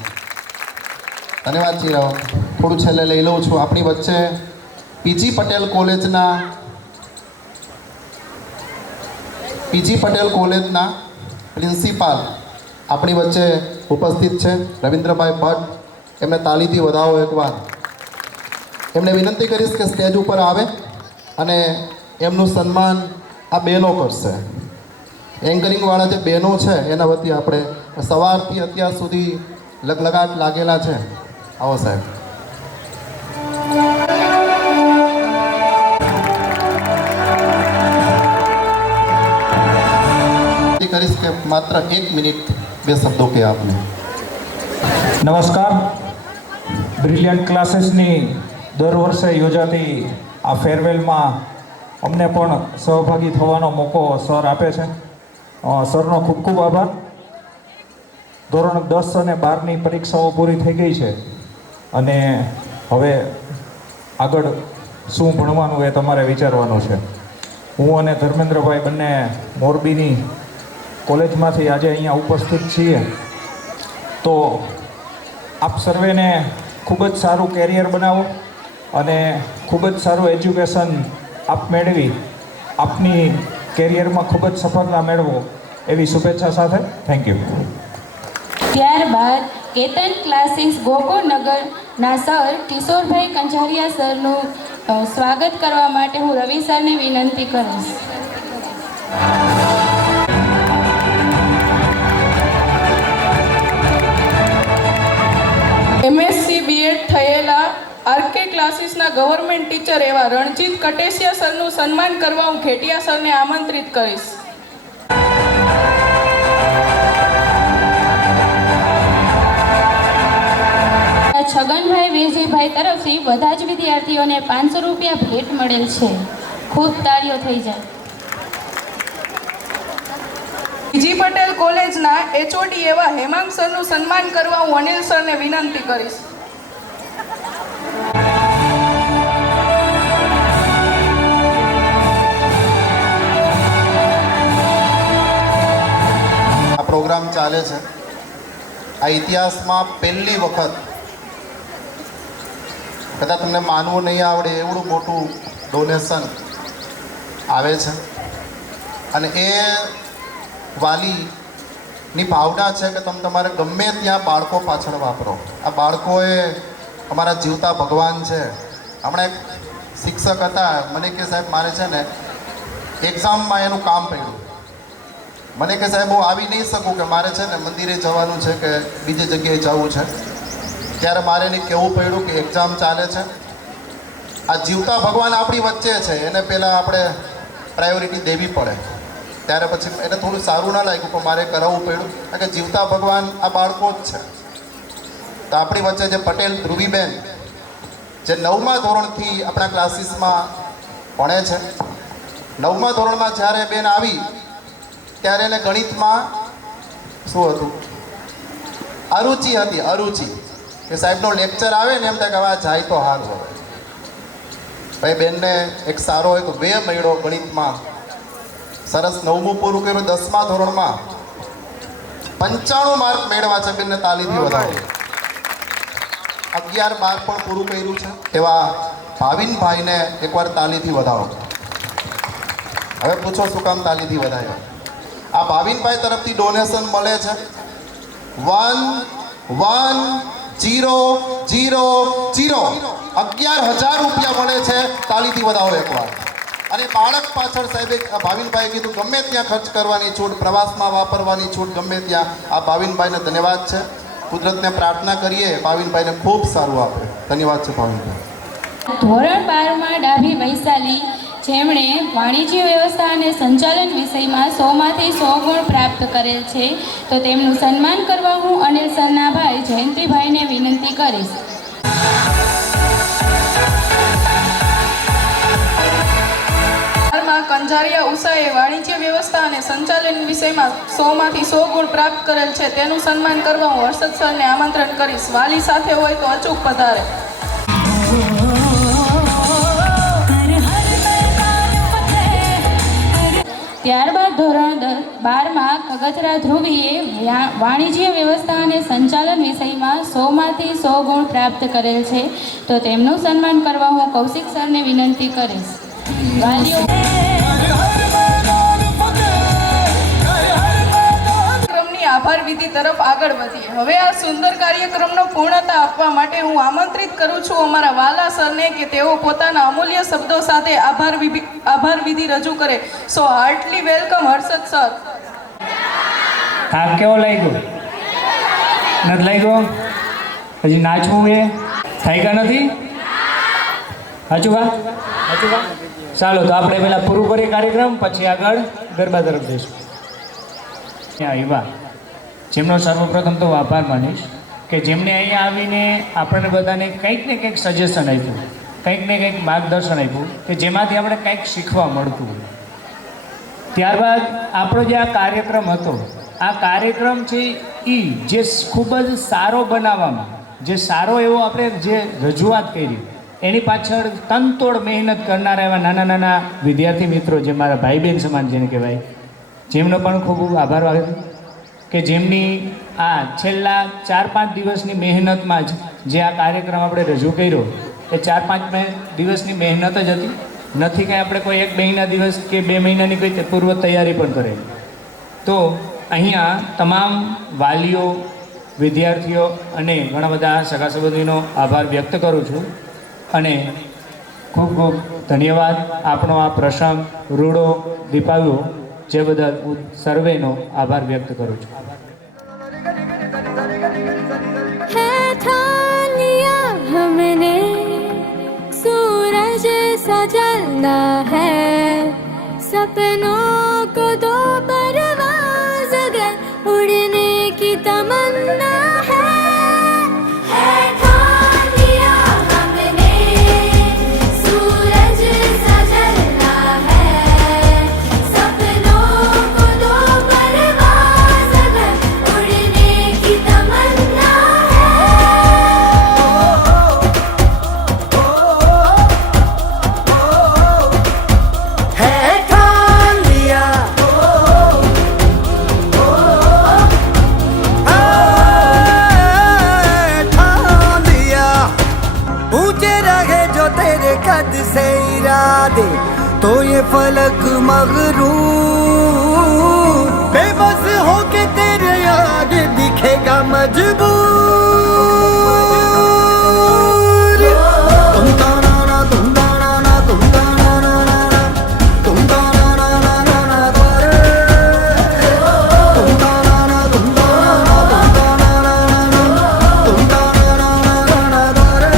ધન્યવાદ જી. થોડું છેલ્લે લઈ લઉં છું. આપણી વચ્ચે પીજી પટેલ કોલેજના પ્રિન્સિપાલ આપણી વચ્ચે ઉપસ્થિત છે, રવિન્દ્રભાઈ ભટ્ટ. એમને તાળીથી વધાવો એકવાર. એમને વિનંતી કરીશ કે સ્ટેજ ઉપર આવે અને એમનું સન્માન આ બહેનો કરશે. એન્કરિંગવાળા જે બહેનો છે એના વતી આપણે સવારથી અત્યાર સુધી લગલગાટ લાગેલા છે. આવો સાહેબ. કરીશ કે માત્ર 1 મિનિટ 2 શબ્દો કે આપને. નમસ્કાર. બ્રિલિયન્ટ ક્લાસીસની દર વર્ષે યોજાતી આ ફેરવેલમાં અમને પણ સહભાગી થવાનો મોકો સર આપે છે. સરનો ખૂબ ખૂબ આભાર. ધોરણ 10 અને 12ની પરીક્ષાઓ પૂરી થઈ ગઈ છે અને હવે આગળ શું ભણવાનું એ તમારે વિચારવાનું છે. હું અને ધર્મેન્દ્રભાઈ બંને મોરબીની કોલેજમાંથી આજે અહીંયા ઉપસ્થિત છીએ. તો આપ સર્વેને ખૂબ જ સારું કેરિયર બનાવો અને ખૂબ જ સારું એજ્યુકેશન આપ મેળવી આપની કેરિયરમાં ખૂબ જ સફળતા મેળવો એવી શુભેચ્છા સાથે થેન્ક યુ. ત્યારબાદ કેતન ક્લાસીસ ગોકુળનગરના સર કિશોરભાઈ કંજારિયા સરનું સ્વાગત કરવા માટે હું રવિ સરને વિનંતી કરીશ. MSc BEd થયેલા આરકે ક્લાસીસના ગવર્મેન્ટ ટીચર એવા રણજીત કટેસિયા સરનું સન્માન કરવા હું ઘેટિયા સરને આમંત્રિત કરીશ. છગનભાઈ વીરજીભાઈ તરફથી બધા જ વિદ્યાર્થીઓને 500 રૂપિયા ભેટ મળેલ છે. ખૂબ તાળીઓ થઈ જાય. બીજી પટેલ કોલેજના HOD એવા હેમાંગ સરનું સન્માન કરવા હું અનિલ સરને વિનંતી કરીશ. આ પ્રોગ્રામ ચાલે છે. આ ઇતિહાસમાં પહેલી વખત, કદાચ તમને માનવું નહીં આવડે એવડું મોટું ડોનેશન આવે છે. અને એ વાલીની ભાવના છે કે તમે તમારે ગમે ત્યાં બાળકો પાછળ વાપરો. આ બાળકોએ અમારા જીવતા ભગવાન છે. હમણાં એક શિક્ષક હતા, મને કે સાહેબ મારે છે ને એક્ઝામમાં એનું કામ પડ્યું. મને કે સાહેબ હું આવી નહીં શકું કે મારે છે ને મંદિરે જવાનું છે કે બીજી જગ્યાએ જવું છે. ત્યારે મારે એને કહેવું પડ્યું કે એક્ઝામ ચાલે છે. આ જીવતા ભગવાન આપણી વચ્ચે છે, એને પહેલાં આપણે પ્રાયોરિટી દેવી પડે. ત્યારે પછી એને થોડું સારું ના લાગ્યું પણ મારે કરાવવું પડ્યું, કારણ કે જીવતા ભગવાન આ બાળકો જ છે. તો આપણી વચ્ચે જે પટેલ ધ્રુવીબેન જે 9મા ધોરણથી આપણા ક્લાસીસમાં ભણે છે, 9મા ધોરણમાં જ્યારે બેન આવી ત્યારે એને ગણિતમાં શું હતું, અરુચિ હતી. અરુચિ કે સાહેબનો લેક્ચર આવે ને એમ થાય કે હવે જાય તો હાર હોય. ભાઈ બેનને એક સારો એક વે મળ્યો ગણિતમાં. સરસ 9મું પૂરું કર્યું. 10મા ધોરણમાં 95 માર્ક મેળવ્યા છે. બેનને તાલીથી વધાવો. 11-12 પણ પૂરું કર્યું છે. એવા ભાવિનભાઈને એકવાર તાલીથી વધાવો. હવે પૂછો શું કામ તાલીથી વધાવ્યો? આ ભાવિનભાઈ તરફથી ડોનેશન મળે છે 11,000 રૂપિયા મળે છે. તાલીથી વધાવો એકવાર. અને બાળક પાછળ સાહેબે ભાવિનભાઈએ કીધું ગમે ત્યાં ખર્ચ કરવાની છૂટ, પ્રવાસમાં વાપરવાની છૂટ, ગમે ત્યાં. આ ભાવિનભાઈને ધન્યવાદ છે. કુદરતને પ્રાર્થના કરીએ ભાવિનભાઈને ખૂબ સારું આપે. ધન્યવાદ છે ભાવિનભાઈ. ધોરણ 12માં ડાભી વૈશાલી, જેમણે વાણિજ્ય વ્યવસ્થા અને સંચાલન વિષયમાં 100માંથી 100 ગુણ પ્રાપ્ત કરેલ છે. તો તેમનું સન્માન કરવા હું અનિલ સરના ભાઈ જયંતિભાઈને વિનંતી કરીશ. કંજારિયા ઉષાએ વાણિજ્ય વ્યવસ્થા અને સંચાલન વિષયમાં 100માંથી 100 ગુણ પ્રાપ્ત કરેલ છે. તેનું સન્માન કરવા હું હર્ષદ સરને આમંત્રણ કરીશ. વાલી સાથે હોય તો અચૂક પધારે. ત્યારબાદ ધોરણ 12માં કગથરા ધ્રુવીએ વાણિજ્ય વ્યવસ્થા અને સંચાલન વિષયમાં 100માંથી 100 ગુણ પ્રાપ્ત કરેલ છે. તો તેમનું સન્માન કરવા હું કૌશિક સરને વિનંતી કરીશ. વાલીઓ આભાર વિધિ તરફ આગળ વધીએ. હવે આ સુંદર કાર્યક્રમનો પૂર્ણતા આપવા માટે હું આમંત્રિત કરું છું અમારા વાલા સરને કે તેઓ પોતાના અમૂલ્ય શબ્દો સાથે આભાર વિધિ રજૂ કરે. સો હાર્ટલી વેલકમ હર્ષદ સર. થાક કેવો લાગ્યો? નથી લાગ્યો? હજી નાચવું એ થઈ ગયા નથી? સાચું વાત? ચાલો તો આપણે પહેલાં પૂરું કરીએ કાર્યક્રમ, પછી આગળ ગરબા તરફ જઈશું. એવા જેમનો સર્વપ્રથમ તો આભાર માનીશ કે જેમણે અહીંયા આવીને આપણને બધાને કંઈક ને કંઈક સજેશન આપ્યું, કંઈક ને કંઈક માર્ગદર્શન આપ્યું કે જેમાંથી આપણે કંઈક શીખવા મળતું હોય. ત્યારબાદ આપણો જે આ કાર્યક્રમ હતો, આ કાર્યક્રમ છે એ જે ખૂબ જ સારો બનાવવામાં, જે સારો એવો આપણે જે રજૂઆત કરી એની પાછળ તનતોડ મહેનત કરનારા એવા નાના નાના વિદ્યાર્થી મિત્રો, જે મારા ભાઈ બહેન સમાન જેને કહેવાય, જેમનો પણ ખૂબ ખૂબ આભાર આવે કે જેમની આ છેલ્લા 4-5 દિવસની મહેનતમાં જ જે આ કાર્યક્રમ આપણે રજૂ કર્યો એ 4-5 દિવસની મહેનત જ હતી. નથી કંઈ આપણે કોઈ 1 મહિના દિવસ કે 2 મહિનાની કોઈ પૂર્વ તૈયારી પણ કરેલી. તો અહીંયા તમામ વાલીઓ, વિદ્યાર્થીઓ અને ઘણા બધા સગા સંબંધીનો આભાર વ્યક્ત કરું છું. અને ખૂબ ખૂબ ધન્યવાદ. આપણો આ પ્રસંગ રૂડો દીપાવ્યો જે બદલ હું સર્વેનો આભાર વ્યક્ત કરું છું. है ठान लिया हमने सूरज सा जलना है सपनों को दो परवाज़ अगर उड़ने की तमन्ना है ठान लिया हमने सूरज सा जलना है सपनों को दो परवाज़ अगर उड़ने की तमन्ना है ठान लिया ठान लिया ऊंचे रहे जो तेरे कद से इरादे तो ये फलक मगरूर बेबस होके तेरे आगे दिखेगा मजबूर तुम ताना ना तुम ताना ना तुम ताना ना ना ना तुम ताना ना ना ना ना करे तुम ताना ना तुम ताना ना तुम ताना ना ना ना तुम ताना ना ना ना ना करे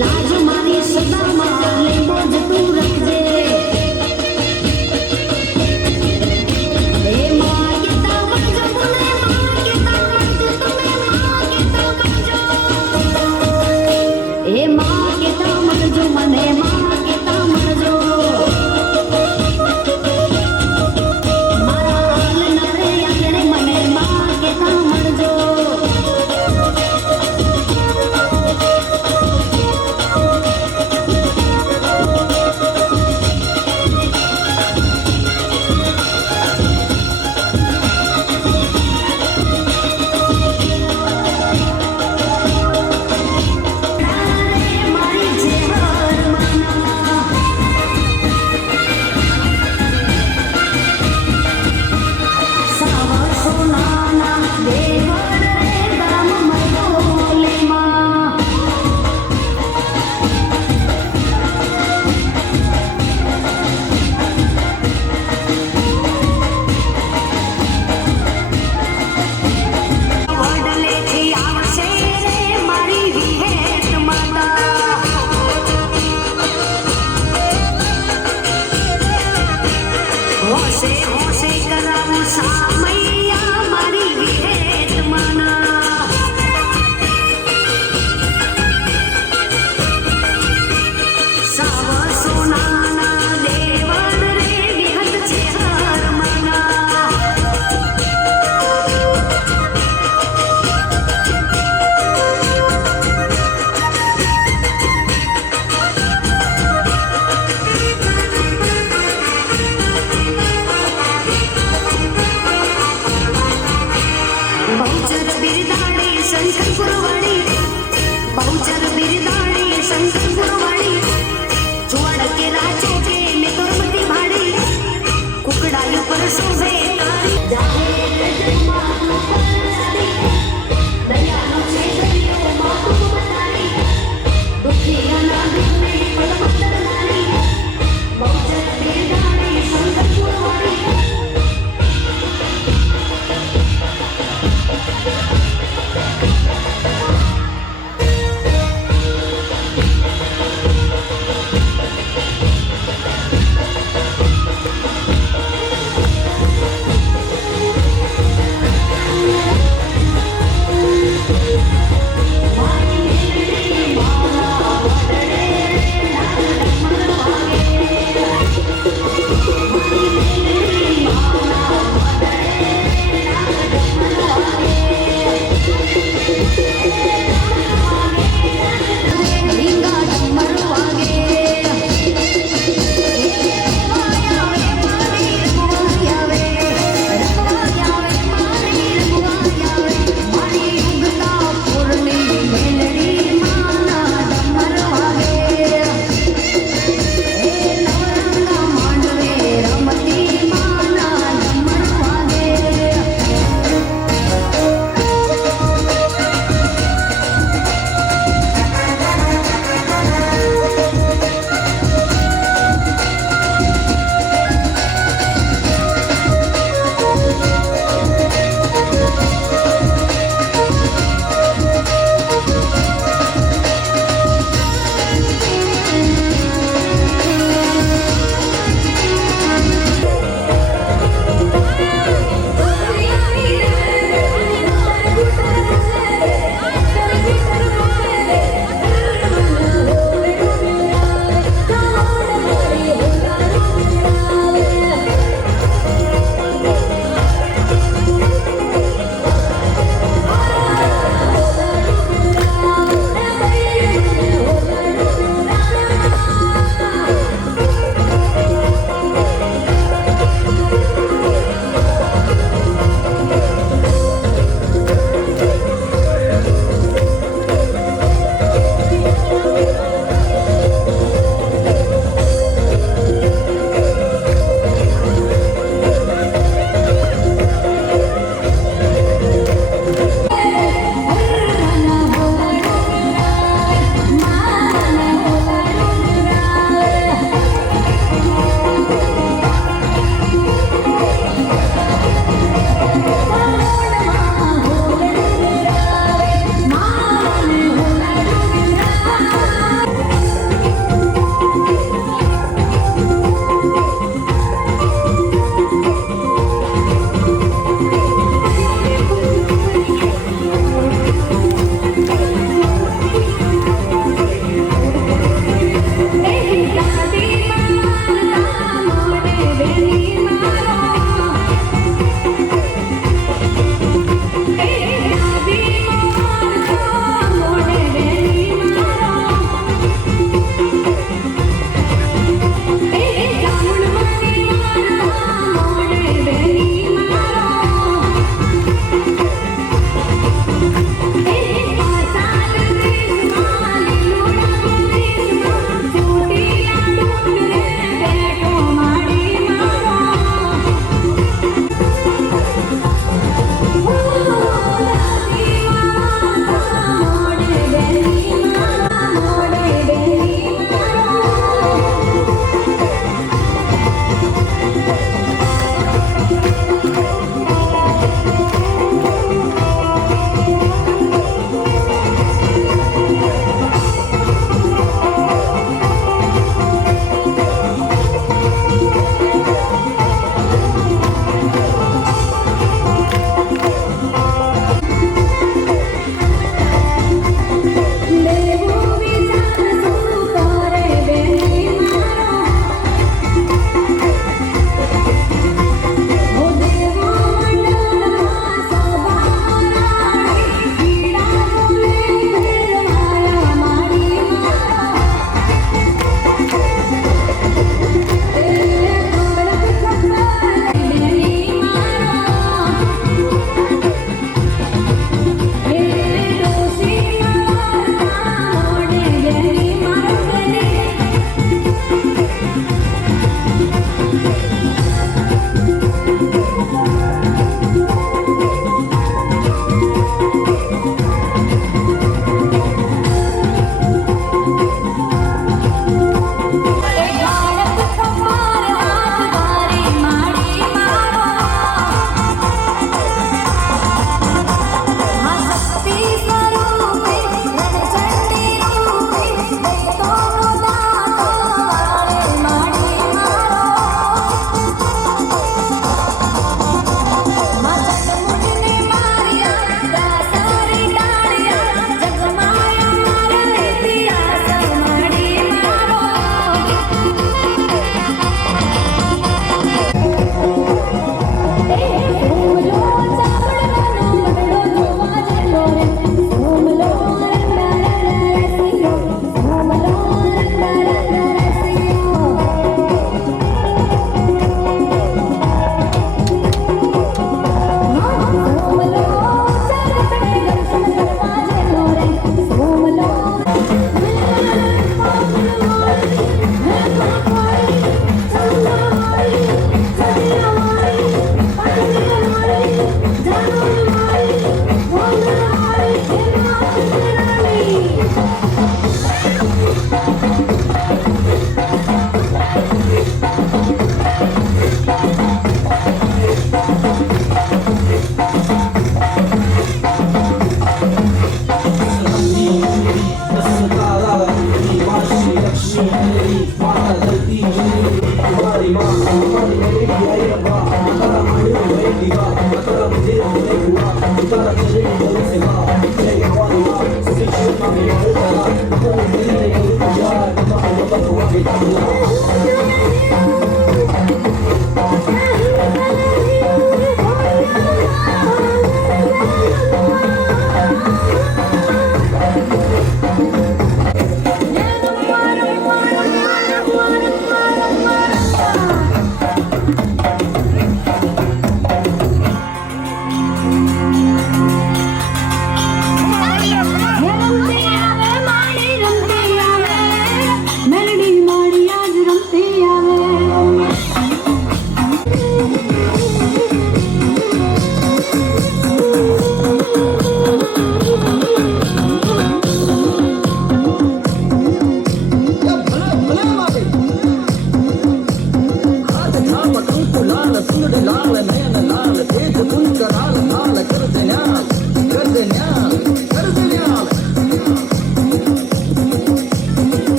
લાજ મારી સદામાં લેબો જ તું રખજે એ માં કેતા મરજો મને માં કેતા મરજો તમે માં કેતા મરજો એ માં કેતા મરજો મને માં કેતા મરજો મારા હાલ નરે આંગણે મને માં કેતા મરજો મારી જેવર મના સાવ સોનાના દેવર રે ગામ મરોલીમાં વડલેથી આવશે રે મારી વિહેત માતા હોશે હોશે કરાવું સામૈયા મારી વિહેત માના સાવ સોનાના દેવર રે વિહત છે હર મના બહુચર બિરદાણી શંકર પુરવાણી બહુચર બિરદાણી શંકર પુરવાણી જોડ કે રાચે કે મેં તોરમતી ભાડી કુકડાયું પર શોભે તારી જાહેર જન્માનું પરસાદી દયાનો છે દરિયો માતું બતાડી દુખિયાના દિલને પલક કરનારી બહુચર બિરદાણી શંકર પુરવાણી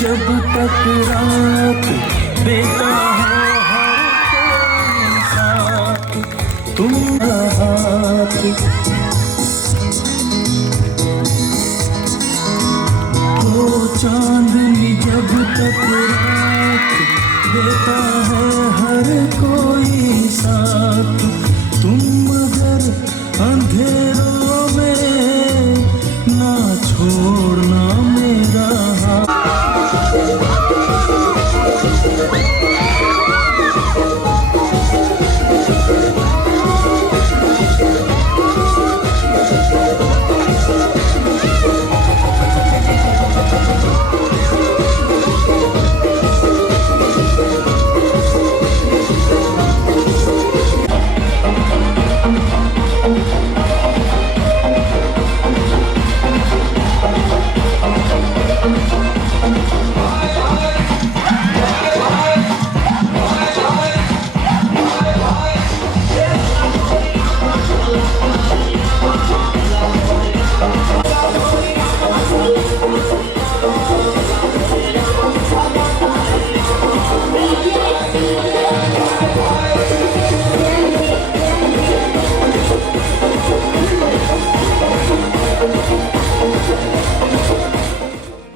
जब तक रात देता है हर कोई साथ तुम हाथ ओ चांदनी जब तक रात देता है हर कोई साथ तुम मगर अंधेरों में ना छोड़ना मेरा हाथ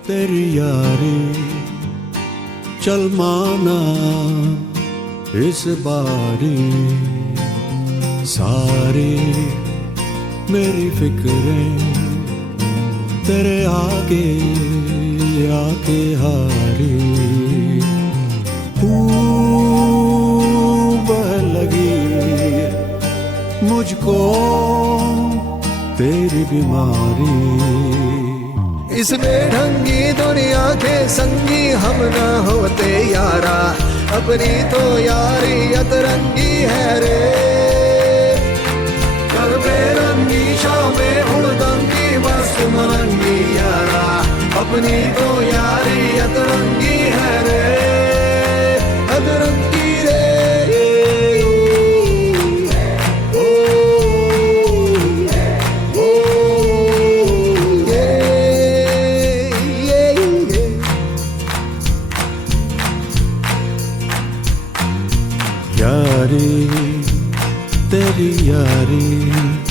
तेरी यारी चल माना इस बारी सारी मेरी फिक्रें तेरे आगे आके हारी बह लगी मुझको तेरी बीमारी इस बेढंगी दुनिया के संगी हम ना होते यारा अपनी तो यारी अतरंगी है रे कर बेरंगी शामें हुड़दंगी मस्त मरंगी यारा अपनी तो यारी अतरंगी है रे अतरंगी रे यारी तेरी यारी